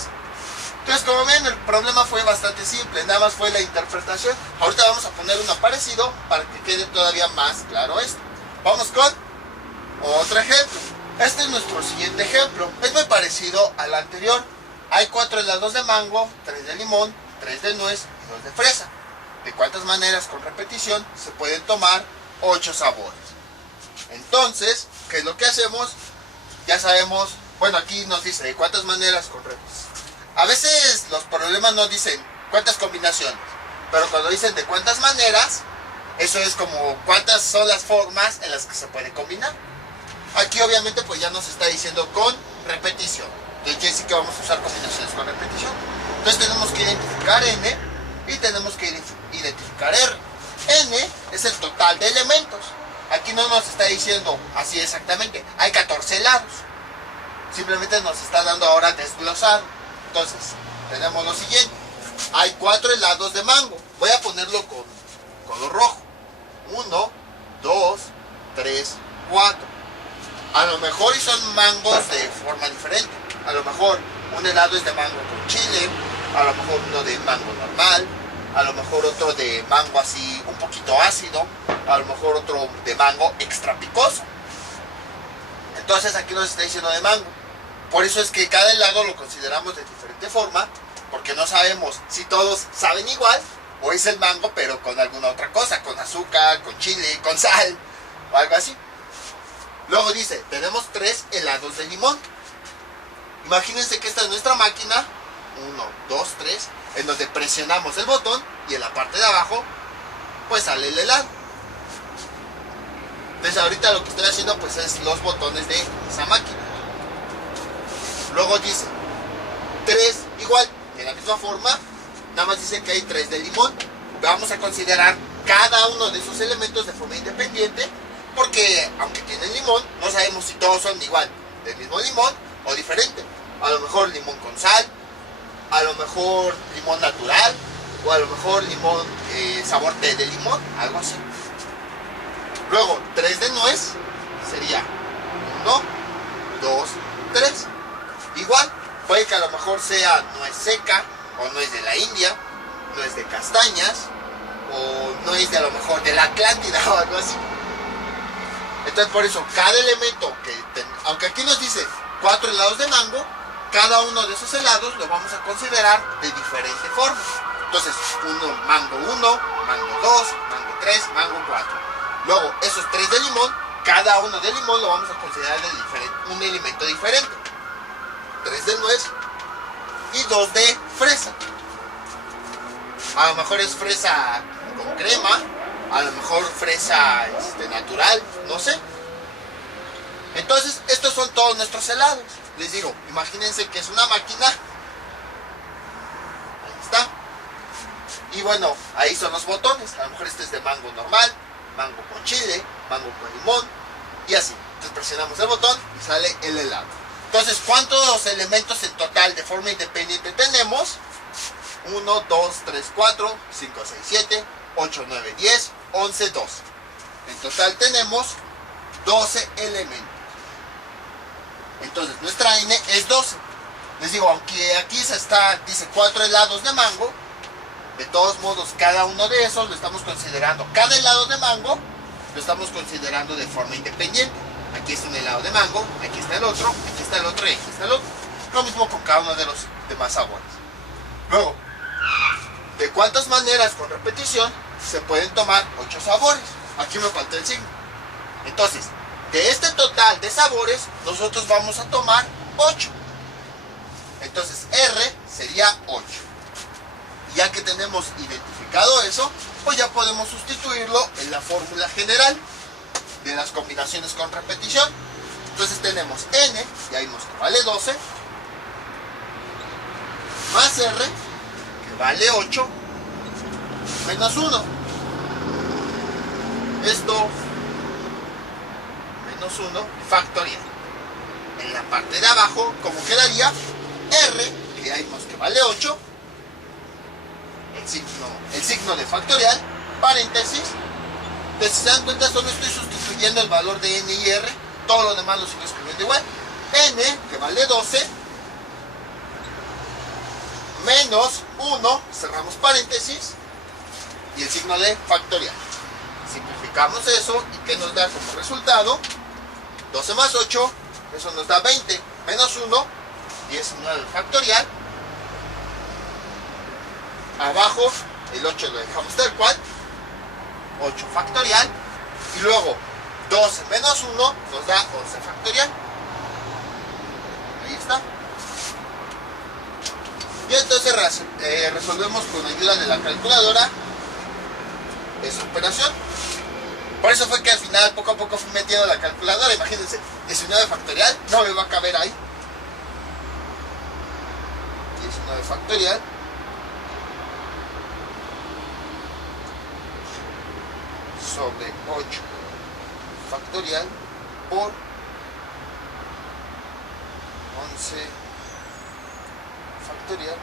Entonces, como ven, el problema fue bastante simple, nada más fue la interpretación. Ahorita vamos a poner uno parecido para que quede todavía más claro esto. Vamos con otro ejemplo. Este es nuestro siguiente ejemplo. Es muy parecido al anterior. Hay 4 helados de mango, 3 de limón, 3 de nuez y 2 de fresa. ¿De cuántas maneras con repetición se pueden tomar 8 sabores? Entonces, ¿qué es lo que hacemos? Ya sabemos, bueno, aquí nos dice de cuántas maneras con repetición. A veces los problemas no dicen cuántas combinaciones, pero cuando dicen de cuántas maneras, eso es como cuántas son las formas en las que se puede combinar. Aquí obviamente pues ya nos está diciendo con repetición. Entonces quiere decir que vamos a usar combinaciones con repetición. Entonces tenemos que identificar N y tenemos que identificar R. N es el total de elementos. Aquí no nos está diciendo así exactamente. Hay 14 helados. Simplemente nos está dando ahora desglosado. Entonces, tenemos lo siguiente. Hay 4 helados de mango. Voy a ponerlo con color rojo. 1, 2, 3, 4. A lo mejor y son mangos de forma diferente. A lo mejor un helado es de mango con chile. A lo mejor uno de mango normal. A lo mejor otro de mango así un poquito ácido. A lo mejor otro de mango extra picoso. Entonces aquí nos está diciendo de mango. Por eso es que cada helado lo consideramos de diferente forma, porque no sabemos si todos saben igual o es el mango pero con alguna otra cosa, con azúcar, con chile, con sal o algo así. Luego dice, tenemos 3 helados de limón. Imagínense que esta es nuestra máquina, 1, 2, 3, en donde presionamos el botón y en la parte de abajo pues sale el helado. Entonces ahorita lo que estoy haciendo pues es los botones de esa máquina. Luego dice 3 igual, de la misma forma, nada más dice que hay 3 de limón. Vamos a considerar cada uno de esos elementos de forma independiente, porque aunque tienen limón, no sabemos si todos son igual, del mismo limón o diferente. A lo mejor limón con sal, a lo mejor limón natural, o a lo mejor limón sabor té de limón, algo así. Luego 3 de nuez sería 1, 2, 3. Igual, puede que a lo mejor sea nuez seca, o nuez de la India, nuez de castañas, o nuez de a lo mejor de la Atlántida o algo así. Entonces por eso cada elemento aunque aquí nos dice 4 helados de mango, cada uno de esos helados lo vamos a considerar de diferente forma. Entonces mango 1, mango 2, mango 3, mango 4. Luego esos 3 de limón, cada uno de limón lo vamos a considerar de un elemento diferente. 3 de nuez y 2 de fresa. A lo mejor es fresa con crema, a lo mejor fresa natural, no sé. Entonces estos son todos nuestros helados. Les digo, imagínense que es una máquina. Ahí está. Y bueno, ahí son los botones. A lo mejor este es de mango normal, mango con chile, mango con limón y así. Entonces presionamos el botón y sale el helado. Entonces, ¿cuántos elementos en total de forma independiente tenemos? 1, 2, 3, 4, 5, 6, 7, 8, 9, 10, 11, 12. En total tenemos 12 elementos. Entonces, nuestra N es 12. Les digo, aunque aquí dice 4 helados de mango, de todos modos, cada uno de esos lo estamos considerando. Cada helado de mango lo estamos considerando de forma independiente. Aquí está un helado de mango, aquí está el otro, aquí está el otro y aquí está el otro. Lo mismo con cada uno de los demás sabores. Luego, ¿de cuántas maneras con repetición se pueden tomar 8 sabores? Aquí me falta el signo. Entonces, de este total de sabores, nosotros vamos a tomar 8. Entonces, R sería 8. Ya que tenemos identificado eso, pues ya podemos sustituirlo en la fórmula general de las combinaciones con repetición. Entonces tenemos N, ya vimos que vale 12, más R, que vale 8, menos 1. Esto, menos 1, factorial. En la parte de abajo, como quedaría, R, que ya vimos que vale 8, el signo de factorial, paréntesis, Entonces, si se dan cuenta, solo estoy sustituyendo el valor de n y r. Todo lo demás lo sigo escribiendo igual. N, que vale 12, menos 1, cerramos paréntesis, y el signo de factorial. Simplificamos eso, ¿y qué nos da como resultado? 12 más 8, eso nos da 20, menos 1, 19 factorial. Abajo, el 8 lo dejamos tal cual, 8 factorial. Y luego, 12 menos 1 nos da 11 factorial. Ahí está. Y entonces resolvemos con ayuda de la calculadora esa operación. Por eso fue que al final poco a poco fui metiendo la calculadora. Imagínense, 19 factorial no me va a caber ahí. 19 factorial sobre 8 factorial por 11 factorial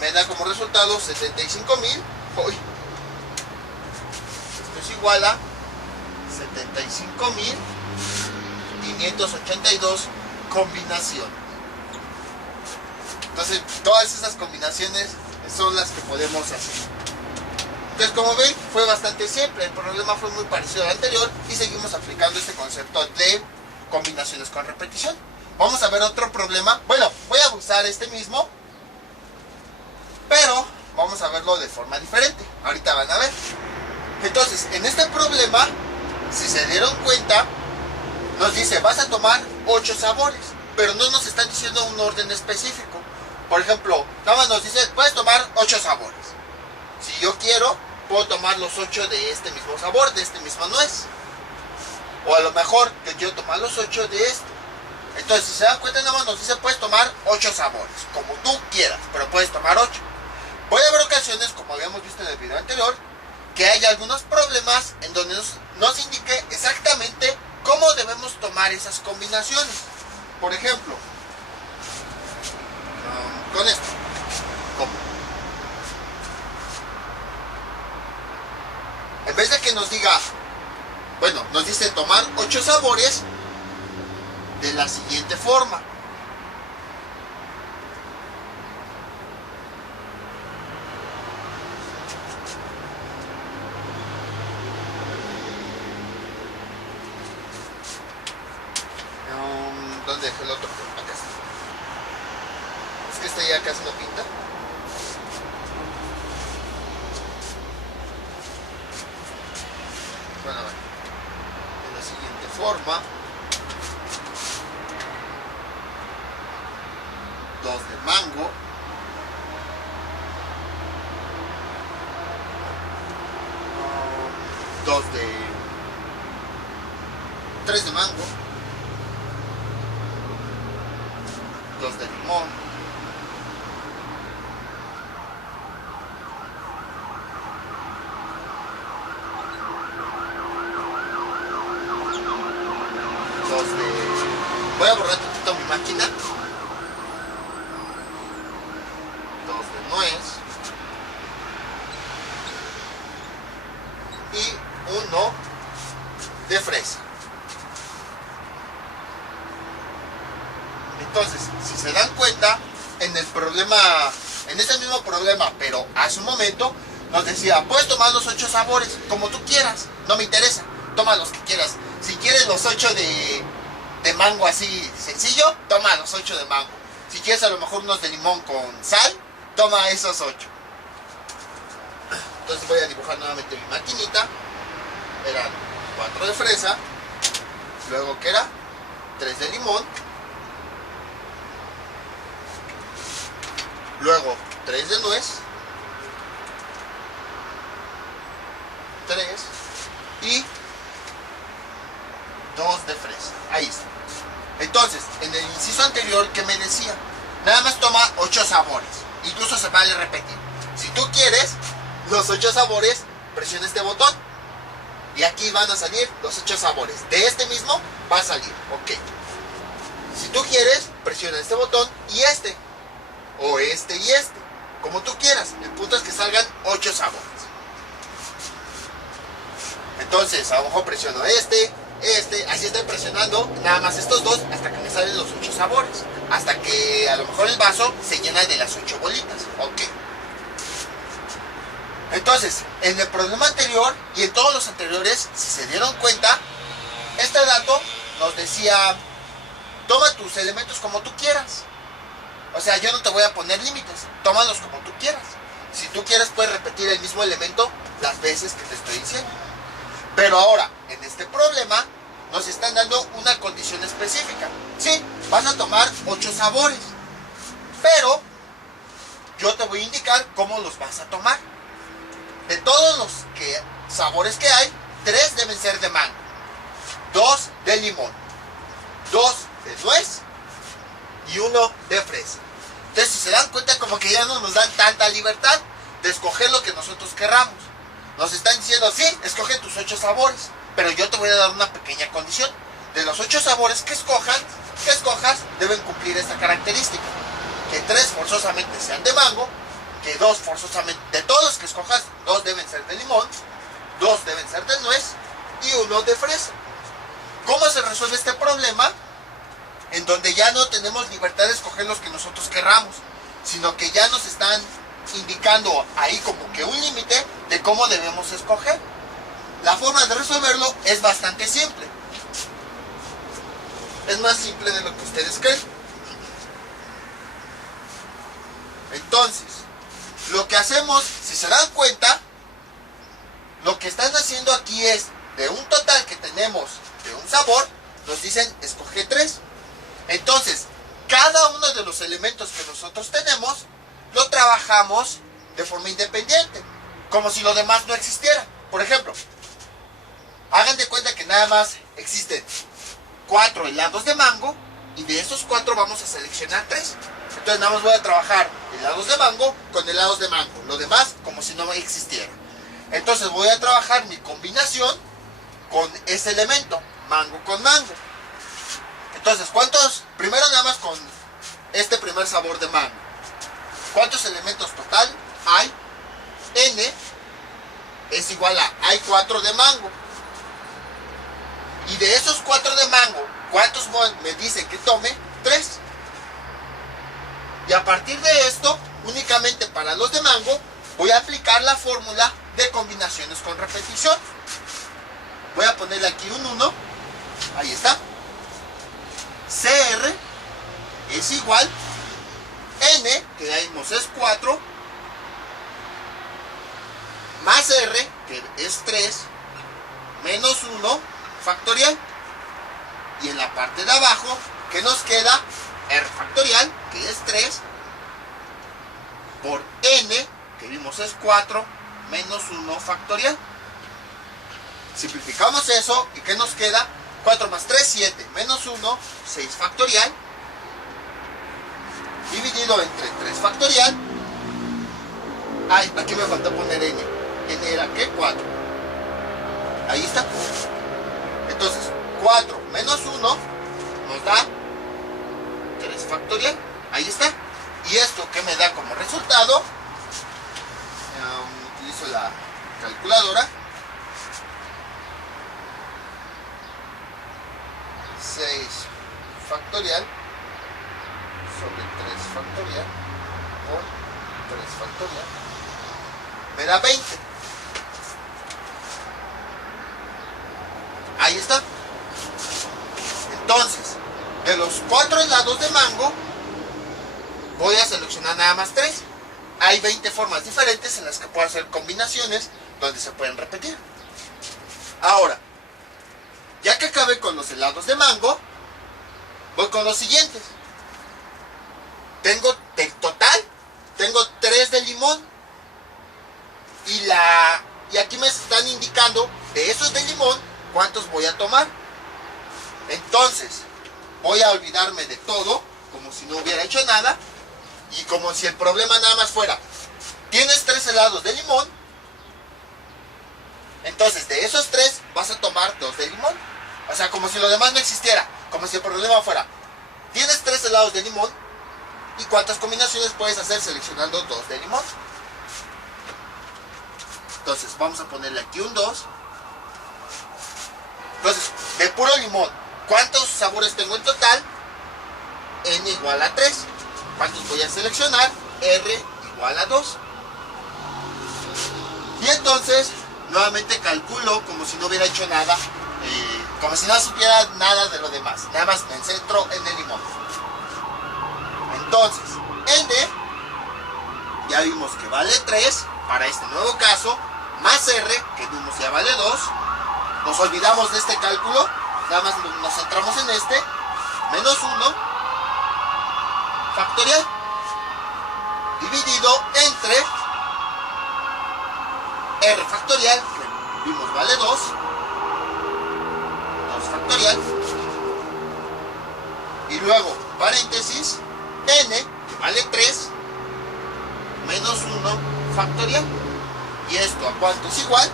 me da como resultado 75.000. Esto es igual a 75.582 combinaciones. Entonces todas esas combinaciones son las que podemos hacer. Entonces, como ven, fue bastante simple. El problema fue muy parecido al anterior y seguimos aplicando este concepto de combinaciones con repetición. Vamos a ver otro problema. Bueno, voy a usar este mismo, pero vamos a verlo de forma diferente. Ahorita van a ver. Entonces, en este problema, si se dieron cuenta, nos dice, vas a tomar 8 sabores, pero no nos están diciendo un orden específico. Por ejemplo, nada más nos dice, puedes tomar 8 sabores. Si yo quiero, puedo tomar los 8 de este mismo sabor, de este mismo nuez. O a lo mejor, yo quiero tomar los 8 de este. Entonces, si se dan cuenta, nada más nos dice, puedes tomar 8 sabores, como tú quieras, pero puedes tomar 8. Puede haber ocasiones, como habíamos visto en el video anterior, que hay algunos problemas en donde nos indique exactamente cómo debemos tomar esas combinaciones. Por ejemplo, con esto. ¿Cómo? En vez de que nos diga, bueno, nos dice tomar 8 sabores de la siguiente forma. ¿Dónde dejé el otro? Acá está. Es que este ya casi no pinta. Bueno, a ver. De la siguiente forma. 2 de mango. 3 de mango. 2 de limón. 2 de... Voy a borrar tantito mi máquina. 2 de nuez. Y 1 de fresa. Entonces, si se dan cuenta, en el problema, en este mismo problema, pero hace un momento, nos decía, puedes tomar los 8 sabores, como tú quieras, no me interesa, toma los que quieras. Si quieres los 8 de mango así sencillo, toma los 8 de mango. Si quieres a lo mejor unos de limón con sal, toma esos 8. Entonces voy a dibujar nuevamente mi maquinita. Eran 4 de fresa, luego que era 3 de limón, luego 3 de nuez, 3 y 2 de fresa. Ahí está. Entonces, en el inciso anterior, ¿qué me decía? Nada más toma 8 sabores. Incluso se vale repetir. Si tú quieres los 8 sabores, presiona este botón y aquí van a salir los 8 sabores. De este mismo va a salir. Ok. Si tú quieres, presiona este botón y este. O este y este. Como tú quieras. El punto es que salgan 8 sabores. Entonces a lo mejor presiono este, así estoy presionando nada más estos dos hasta que me salen los 8 sabores. Hasta que a lo mejor el vaso se llena de las 8 bolitas. Ok. Entonces, en el problema anterior y en todos los anteriores, si se dieron cuenta, este dato nos decía, toma tus elementos como tú quieras. O sea, yo no te voy a poner límites, tómalos como tú quieras. Si tú quieres, puedes repetir el mismo elemento las veces que te estoy diciendo. Pero ahora, en este problema, nos están dando una condición específica. Sí, vas a tomar 8 sabores, pero yo te voy a indicar cómo los vas a tomar. De todos los sabores que hay, 3 deben ser de mango, 2 de limón, 2 de nuez y 1 de fresa. Entonces, si se dan cuenta, como que ya no nos dan tanta libertad de escoger lo que nosotros querramos. Nos están diciendo, sí, escoge tus 8 sabores, pero yo te voy a dar una pequeña condición. De los 8 sabores que escojas, deben cumplir esta característica. Que 3 forzosamente sean de mango, que 2 forzosamente, de todos los que escojas, 2 deben ser de limón, 2 deben ser de nuez y 1 de fresa. ¿Cómo se resuelve este problema? En donde ya no tenemos libertad de escoger los que nosotros querramos, sino que ya nos están indicando ahí como que un límite de cómo debemos escoger. La forma de resolverlo es bastante simple. Es más simple de lo que ustedes creen. Entonces, lo que hacemos, si se dan cuenta, lo que están haciendo aquí es, de un total que tenemos de un sabor, nos dicen escoge 3. Entonces, cada uno de los elementos que nosotros tenemos, lo trabajamos de forma independiente, como si lo demás no existiera. Por ejemplo, hagan de cuenta que nada más existen 4 helados de mango, y de esos 4 vamos a seleccionar 3. Entonces nada más voy a trabajar helados de mango con helados de mango, lo demás como si no existiera. Entonces voy a trabajar mi combinación con ese elemento, mango con mango. Entonces, primero nada más con este primer sabor de mango, ¿cuántos elementos total hay? N es igual a, hay 4 de mango. Y de esos 4 de mango, ¿cuántos me dicen que tome? 3. Y a partir de esto, únicamente para los de mango, voy a aplicar la fórmula de combinaciones con repetición. Voy a ponerle aquí un 1. Ahí está. CR es igual N, que ya vimos es 4, más R, que es 3, menos 1 factorial. Y en la parte de abajo, ¿qué nos queda? R factorial, que es 3, por N, que vimos es 4, menos 1 factorial. Simplificamos eso, ¿y qué nos queda? 4 más 3, 7, menos 1, 6 factorial, dividido entre 3 factorial. Ay, aquí me faltó poner N. N era, ¿qué? 4. Ahí está. Entonces, 4 menos 1 nos da 3 factorial. Ahí está. Y esto que me da como resultado, utilizo la calculadora, 6 factorial sobre 3 factorial por 3 factorial me da 20. Ahí está. Entonces, de los 4 helados de mango, voy a seleccionar nada más 3. Hay 20 formas diferentes en las que puedo hacer combinaciones donde se pueden repetir. Ahora, ya que acabé con los helados de mango, voy con los siguientes. Tengo, en total, tengo 3 de limón. Y aquí me están indicando, de esos de limón, cuántos voy a tomar. Entonces, voy a olvidarme de todo, como si no hubiera hecho nada. Y como si el problema nada más fuera, tienes 3 helados de limón, entonces de esos 3 vas a tomar 2 de limón. O sea, como si lo demás no existiera, como si el problema fuera, tienes 3 helados de limón, ¿y cuántas combinaciones puedes hacer seleccionando 2 de limón? Entonces vamos a ponerle aquí un 2, Entonces, de puro limón, ¿cuántos sabores tengo en total? N igual a 3. ¿Cuántos voy a seleccionar? R igual a 2. Y entonces, nuevamente calculo como si no hubiera hecho nada, como si no supiera nada de lo demás. Nada más me centro en el limón. Entonces, N, ya vimos que vale 3 para este nuevo caso, más R, que vimos ya vale 2. Nos olvidamos de este cálculo, nada más nos centramos en este, menos 1, factorial, dividido entre R factorial, que vimos vale 2 factorial, y luego paréntesis, N, que vale 3, menos 1 factorial. ¿Y esto a cuánto es igual?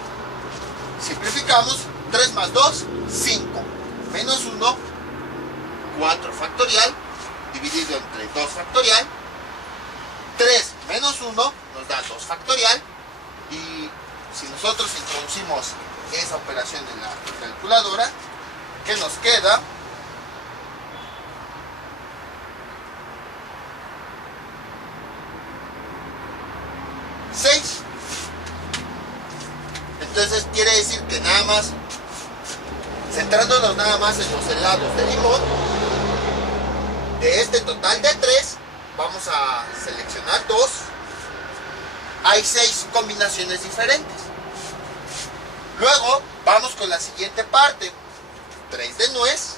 Simplificamos, 3 más 2, 5, menos 1, 4 factorial, dividido entre 2 factorial, 3 menos 1 nos da 2 factorial, y si nosotros introducimos esa operación en la calculadora, ¿qué nos queda? Entonces quiere decir que nada más, centrándonos nada más en los helados de limón, de este total de 3, vamos a seleccionar 2. Hay 6 combinaciones diferentes. Luego vamos con la siguiente parte, 3 de nuez,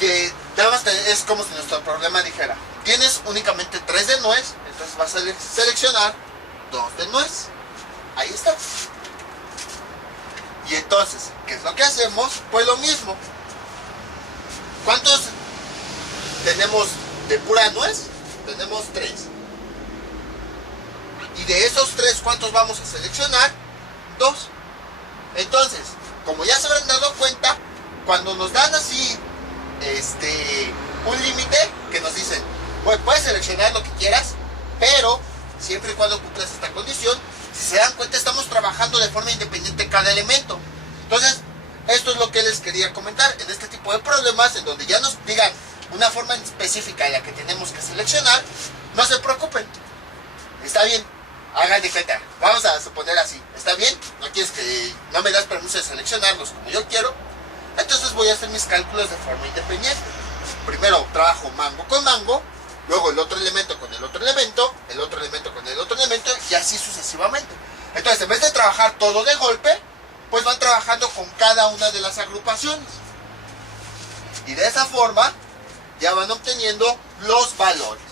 que nada más es como si nuestro problema dijera, tienes únicamente 3 de nuez, entonces vas a seleccionar 2 de nuez. Ahí está. Y entonces, ¿qué es lo que hacemos? Pues lo mismo. ¿Cuántos tenemos de pura nuez? Tenemos 3. Y de esos 3, ¿cuántos vamos a seleccionar? 2. Entonces, como ya se habrán dado cuenta, cuando nos dan así un límite que nos dicen, pues puedes seleccionar lo que quieras, pero siempre y cuando cumplas esta condición, si se dan cuenta estamos trabajando de forma independiente cada elemento. Entonces, esto es lo que les quería comentar en este tipo de problemas, en donde ya nos digan una forma específica en la que tenemos que seleccionar. No se preocupen, está bien, hagan de cuenta, vamos a suponer así, está bien, no me das permiso de seleccionarlos como yo quiero, entonces voy a hacer mis cálculos de forma independiente. Primero trabajo mango con mango, luego el otro elemento con el otro elemento, el otro elemento con el otro elemento, y así sucesivamente. Entonces, en vez de trabajar todo de golpe, pues van trabajando con cada una de las agrupaciones. Y de esa forma, ya van obteniendo los valores.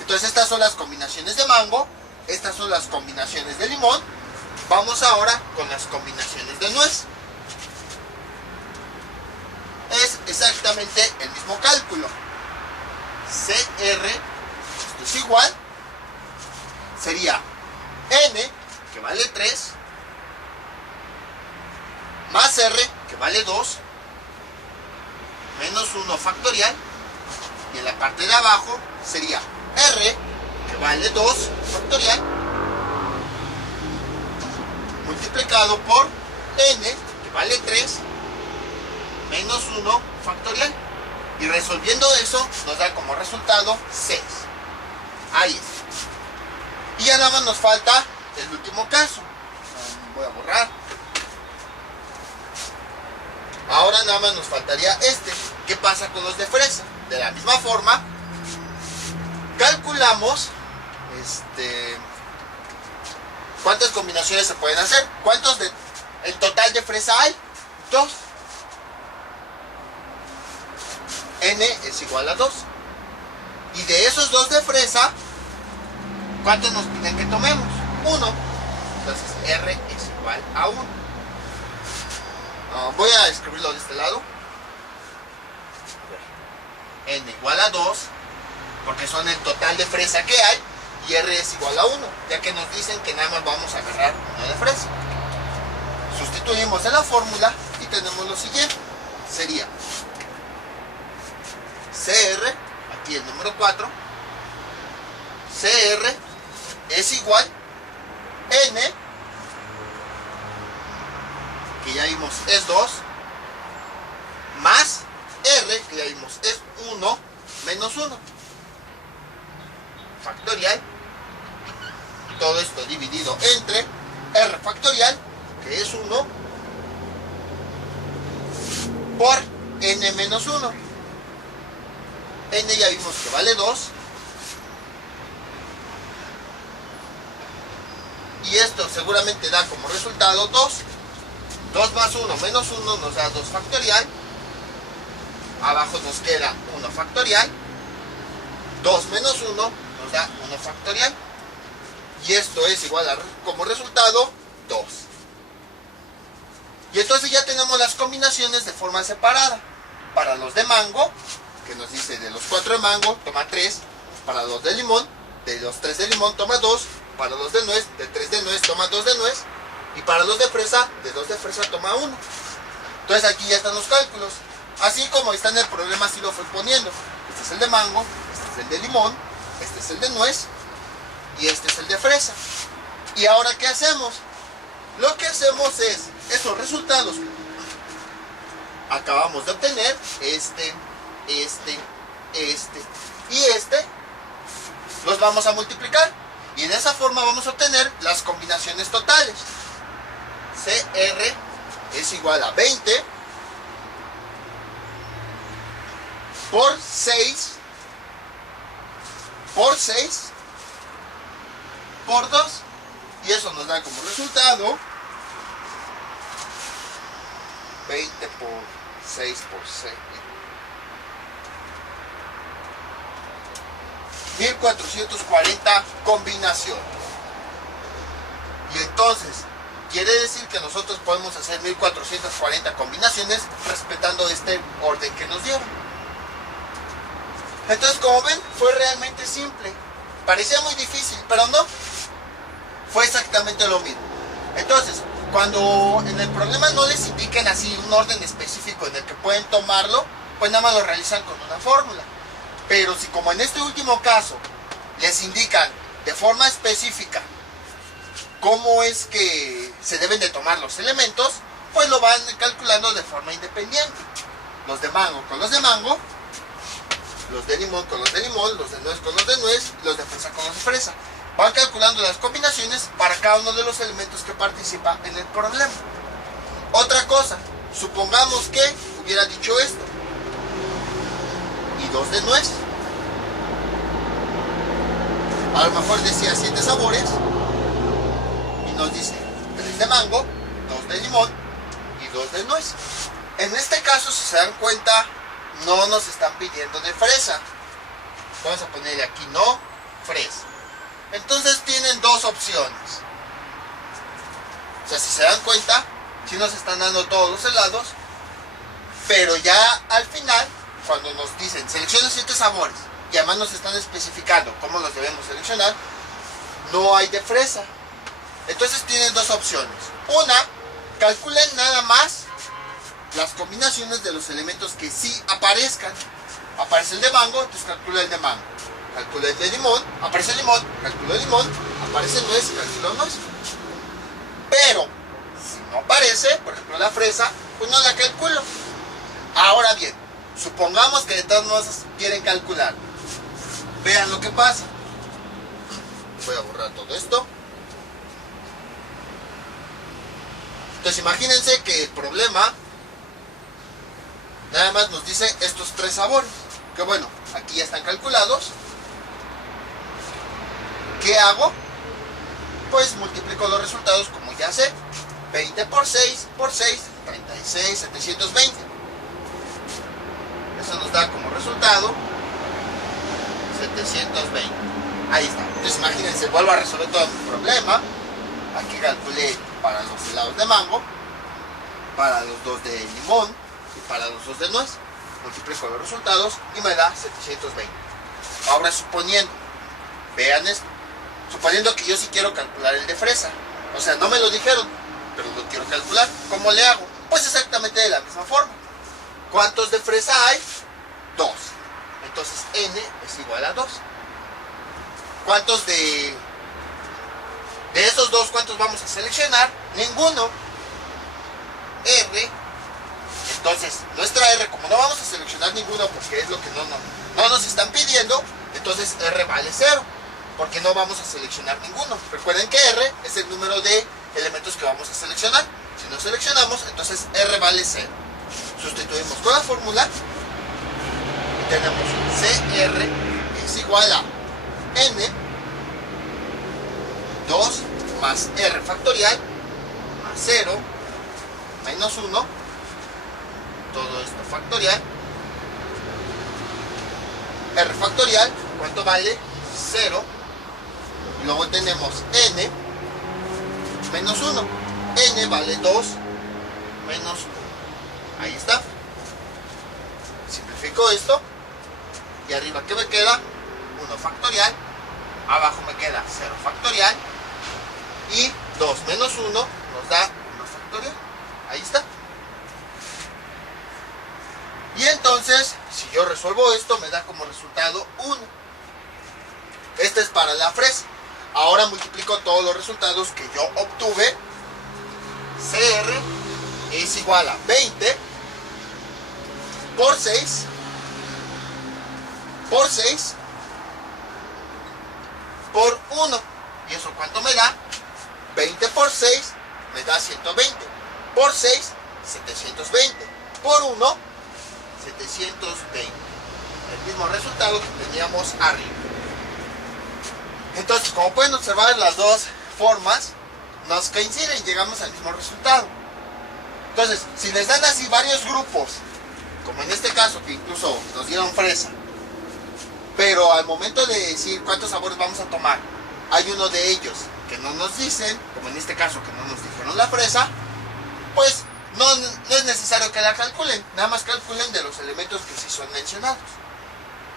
Entonces, estas son las combinaciones de mango, estas son las combinaciones de limón. Vamos ahora con las combinaciones de nuez. Es exactamente el mismo cálculo. CR, esto es igual, sería N, que vale 3, más R, que vale 2, menos 1 factorial, y en la parte de abajo sería R, que vale 2 factorial, multiplicado por N, que vale 3, menos 1 factorial. Y resolviendo eso, nos da como resultado 6. Ahí está. Y ya nada más nos falta el último caso. Voy a borrar. Ahora nada más nos faltaría este. ¿Qué pasa con los de fresa? De la misma forma, calculamos cuántas combinaciones se pueden hacer. ¿Cuántos en total de fresa hay? 2. N es igual a 2. Y de esos 2 de fresa, ¿cuántos nos piden que tomemos? 1. Entonces R es igual a 1. Voy a escribirlo de este lado. N igual a 2, porque son el total de fresa que hay, y R es igual a 1, ya que nos dicen que nada más vamos a agarrar uno de fresa. Sustituimos en la fórmula y tenemos lo siguiente. Sería CR, aquí el número 4, CR es igual N, que ya vimos es 2, más R, que ya vimos es 1, menos 1. Factorial. Todo esto dividido entre R factorial, que es 1, por N menos 1. N ya vimos que vale 2. Y esto seguramente da como resultado 2. 2 más 1 menos 1 nos da 2 factorial. Abajo nos queda 1 factorial. 2 menos 1 nos da 1 factorial. Y esto es igual a, como resultado, 2. Y entonces ya tenemos las combinaciones de forma separada. Para los de mango, que nos dice de los 4 de mango, toma 3. Para los de limón, de los 3 de limón, toma 2. Para los de nuez, de 3 de nuez, toma 2 de nuez. Y para los de fresa, de 2 de fresa, toma 1. Entonces aquí ya están los cálculos. Así como está en el problema, así lo fue poniendo. Este es el de mango, este es el de limón, este es el de nuez y este es el de fresa. ¿Y ahora qué hacemos? Lo que hacemos es, esos resultados acabamos de obtener, este y este, los vamos a multiplicar. Y de esa forma vamos a obtener las combinaciones totales. CR es igual a 20 por 6 por 6 por 2. Y eso nos da como resultado 20 por 6 por 6. 1440 combinaciones. Y entonces quiere decir que nosotros podemos hacer 1440 combinaciones respetando este orden que nos dieron. Entonces, como ven, fue realmente simple. Parecía muy difícil, pero no. Fue exactamente lo mismo. Entonces, cuando en el problema no les indiquen así un orden específico en el que pueden tomarlo, pues nada más lo realizan con una fórmula. Pero si, como en este último caso, les indican de forma específica cómo es que se deben de tomar los elementos, pues lo van calculando de forma independiente. Los de mango con los de mango, los de limón con los de limón, los de nuez con los de nuez, los de fresa con los de fresa. Van calculando las combinaciones para cada uno de los elementos que participa en el problema. Otra cosa, supongamos que hubiera dicho esto. Y 2 de nuez. A lo mejor decía 7 sabores. Y nos dice 3 de mango, 2 de limón y 2 de nuez. En este caso, si se dan cuenta, no nos están pidiendo de fresa. Vamos a ponerle aquí no fresa. Entonces tienen dos opciones. O sea, si se dan cuenta, sí nos están dando todos los helados, pero ya al final, cuando nos dicen selecciona 7 sabores y además nos están especificando cómo los debemos seleccionar, no hay de fresa. Entonces tienen dos opciones. Una, calculen nada más las combinaciones de los elementos que sí aparezcan. Aparece el de mango, entonces calcula el de mango. Calcula el de limón, aparece el limón, calcula el limón, aparece nuez, calcula nuez. Pero, si no aparece, por ejemplo la fresa, pues no la calculo. Ahora bien, supongamos que de todas maneras quieren calcular. Vean lo que pasa. Voy a borrar todo esto. Entonces imagínense que el problema nada más nos dice estos 3 sabores. Que bueno, aquí ya están calculados. ¿Qué hago? Pues multiplico los resultados como ya sé. 20 por 6 por 6, 36, 720. Eso nos da como resultado 720. Ahí está. Entonces imagínense, vuelvo a resolver todo mi problema. Aquí calculé para los helados de mango, para los 2 de limón y para los 2 de nuez. Multiplico los resultados y me da 720. Ahora suponiendo, vean esto, suponiendo que yo sí quiero calcular el de fresa. O sea, no me lo dijeron, pero lo quiero calcular. ¿Cómo le hago? Pues exactamente de la misma forma. ¿Cuántos de fresa hay? 2. Entonces n es igual a 2. ¿Cuántos de De esos dos, ¿cuántos vamos a seleccionar? Ninguno. R. Entonces, nuestra R, como no vamos a seleccionar ninguno porque es lo que no nos están pidiendo, entonces R vale 0, porque no vamos a seleccionar ninguno. Recuerden que R es el número de elementos que vamos a seleccionar. Si no seleccionamos, entonces R vale 0. Sustituimos con la fórmula y tenemos CR es igual a N 2 más R factorial más 0 menos 1, todo esto factorial, R factorial, ¿cuánto vale? 0, y luego tenemos N menos 1, N vale 2 menos 1, ahí está. Simplifico esto, y arriba ¿qué me queda? 1 factorial, abajo me queda 0 factorial, y 2 menos 1 nos da 1 factorial. Ahí está. Y entonces, si yo resuelvo esto, me da como resultado 1. Este es para la fresa. Ahora multiplico todos los resultados que yo obtuve. CR es igual a 20 por 6 por 1. ¿Y eso cuánto me da? 20 por 6 me da 120. Por 6, 720. Por 1, 720. El mismo resultado que teníamos arriba. Entonces, como pueden observar, las dos formas nos coinciden, llegamos al mismo resultado. Entonces, si les dan así varios grupos, como en este caso, que incluso nos dieron fresa, pero al momento de decir cuántos sabores vamos a tomar, hay uno de ellos que no nos dicen, como en este caso que no nos dijeron la fresa, pues no es necesario que la calculen, nada más calculen de los elementos que sí son mencionados.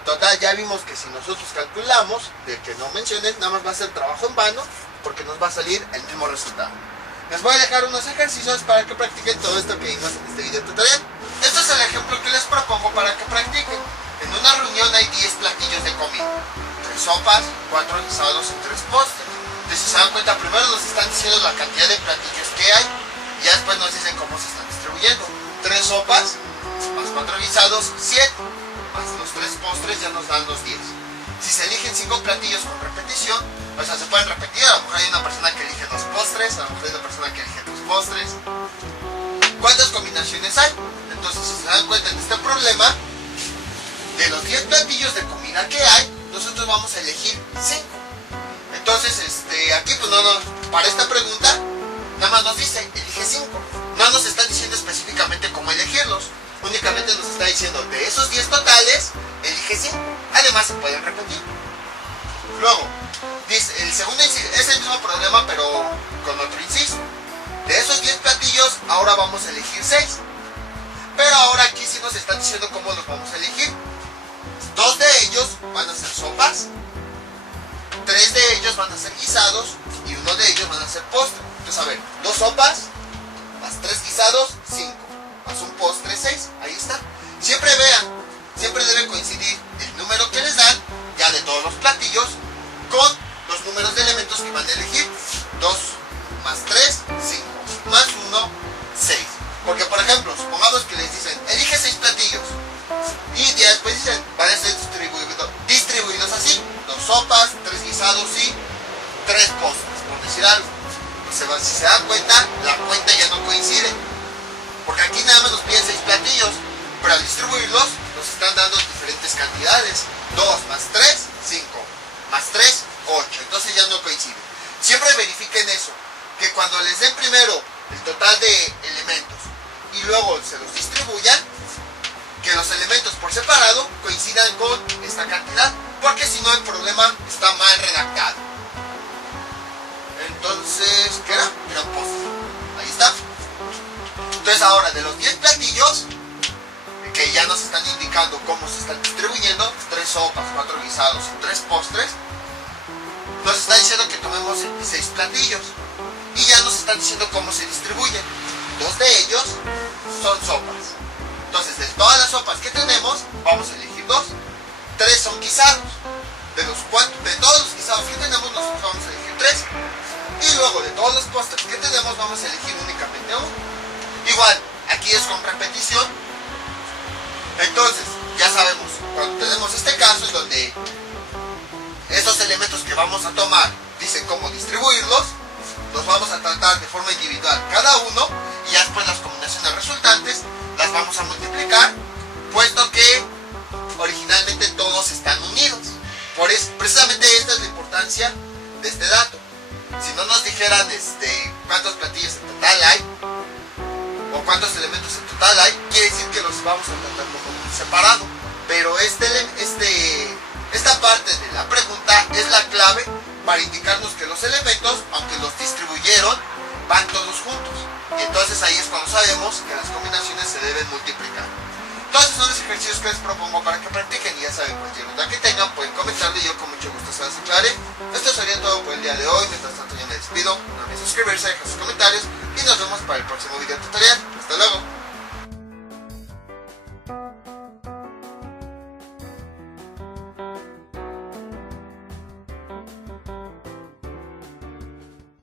Total, ya vimos que si nosotros calculamos de que no mencionen, nada más va a ser trabajo en vano, porque nos va a salir el mismo resultado. Les voy a dejar unos ejercicios para que practiquen todo esto que vimos en este video tutorial. Este es el ejemplo que les propongo para que practiquen. En una reunión hay 10 platillos de comida, 3 sopas, 4 guisados y 3 postres. Entonces, si se dan cuenta, primero nos están diciendo la cantidad de platillos que hay, y ya después nos dicen cómo se están distribuyendo. 3 sopas más 4 guisados, 7, más los 3 postres ya nos dan los 10. Si se eligen 5 platillos con repetición, o sea, se pueden repetir. A lo mejor hay una persona que elige 2 postres, a lo mejor hay una persona que elige 3 postres. ¿Cuántas combinaciones hay? Entonces, si se dan cuenta en este problema, de los 10 platillos de comida que hay, nosotros vamos a elegir 5. Entonces, aquí pues para esta pregunta, nada más nos dice, elige 5. No nos están diciendo específicamente cómo elegirlos. Únicamente nos está diciendo, de esos 10 totales, elige 5. Además, se pueden repetir. Luego, dice, el segundo es el mismo problema, pero con otro inciso. De esos 10 platillos, ahora vamos a elegir 6. Pero ahora aquí sí nos están diciendo cómo los vamos a elegir. 2 de ellos van a ser sopas, 3 de ellos van a ser guisados y 1 de ellos van a ser postre. Entonces, a ver, 2 sopas más 3 guisados, 5, más un postre, 6. Ahí está. Siempre vean, siempre debe coincidir el número que les dan, ya de todos los platillos, con los números de elementos que van a elegir. 2 más 3, 5, más 1, 6. Porque, por ejemplo, supongamos que les dicen, elige 6 platillos. Y ya después dicen, van a ser distribuidos así: 2 sopas, 3 guisados y 3 postres, por decir algo. Pues si se dan cuenta, la cuenta ya no coincide. Porque aquí nada más nos piden 6 platillos, pero al distribuirlos nos están dando diferentes cantidades. 2 más 3, 5, más 3, 8. Entonces ya no coincide. Siempre verifiquen eso, que cuando les den primero el total de elementos y luego se los distribuyan, que los elementos por separado coincidan con esta cantidad, porque si no el problema está mal redactado. Entonces, ¿qué era? Era un postre. Ahí está. Entonces ahora, de los 10 platillos, que ya nos están indicando cómo se están distribuyendo, 3 sopas, 4 guisados y 3 postres, nos está diciendo que tomemos 6 platillos. Y ya nos están diciendo cómo se distribuyen. 2 de ellos son sopas. Entonces, de todas las sopas que tenemos, vamos a elegir 2. 3 son guisados. De todos los guisados que tenemos, nosotros vamos a elegir 3. Y luego de todos los pósters que tenemos vamos a elegir únicamente uno. Igual, aquí es con repetición. Entonces, ya sabemos, cuando tenemos este caso en donde esos elementos que vamos a tomar dicen cómo distribuirlos, los vamos a tratar de forma individual cada uno y ya después las combinaciones resultantes las vamos a multiplicar, puesto que originalmente todos están unidos. Precisamente esta es la importancia de este dato. Si no nos dijeran cuántos platillos en total hay o cuántos elementos en total hay, quiere decir que los vamos a tratar como separado. Pero esta parte de la pregunta es la clave para indicarnos que los elementos, aunque los distribuyeron, van todos juntos. Y entonces ahí es cuando sabemos que las combinaciones se deben multiplicar. Entonces son los ejercicios que les propongo para que practiquen y ya saben, cualquier duda que tengan pueden comentarle y yo con mucho gusto se las aclaré. Esto sería todo por el día de hoy. Mientras tanto yo me despido, no olviden suscribirse, dejar sus comentarios y nos vemos para el próximo video tutorial. Hasta luego.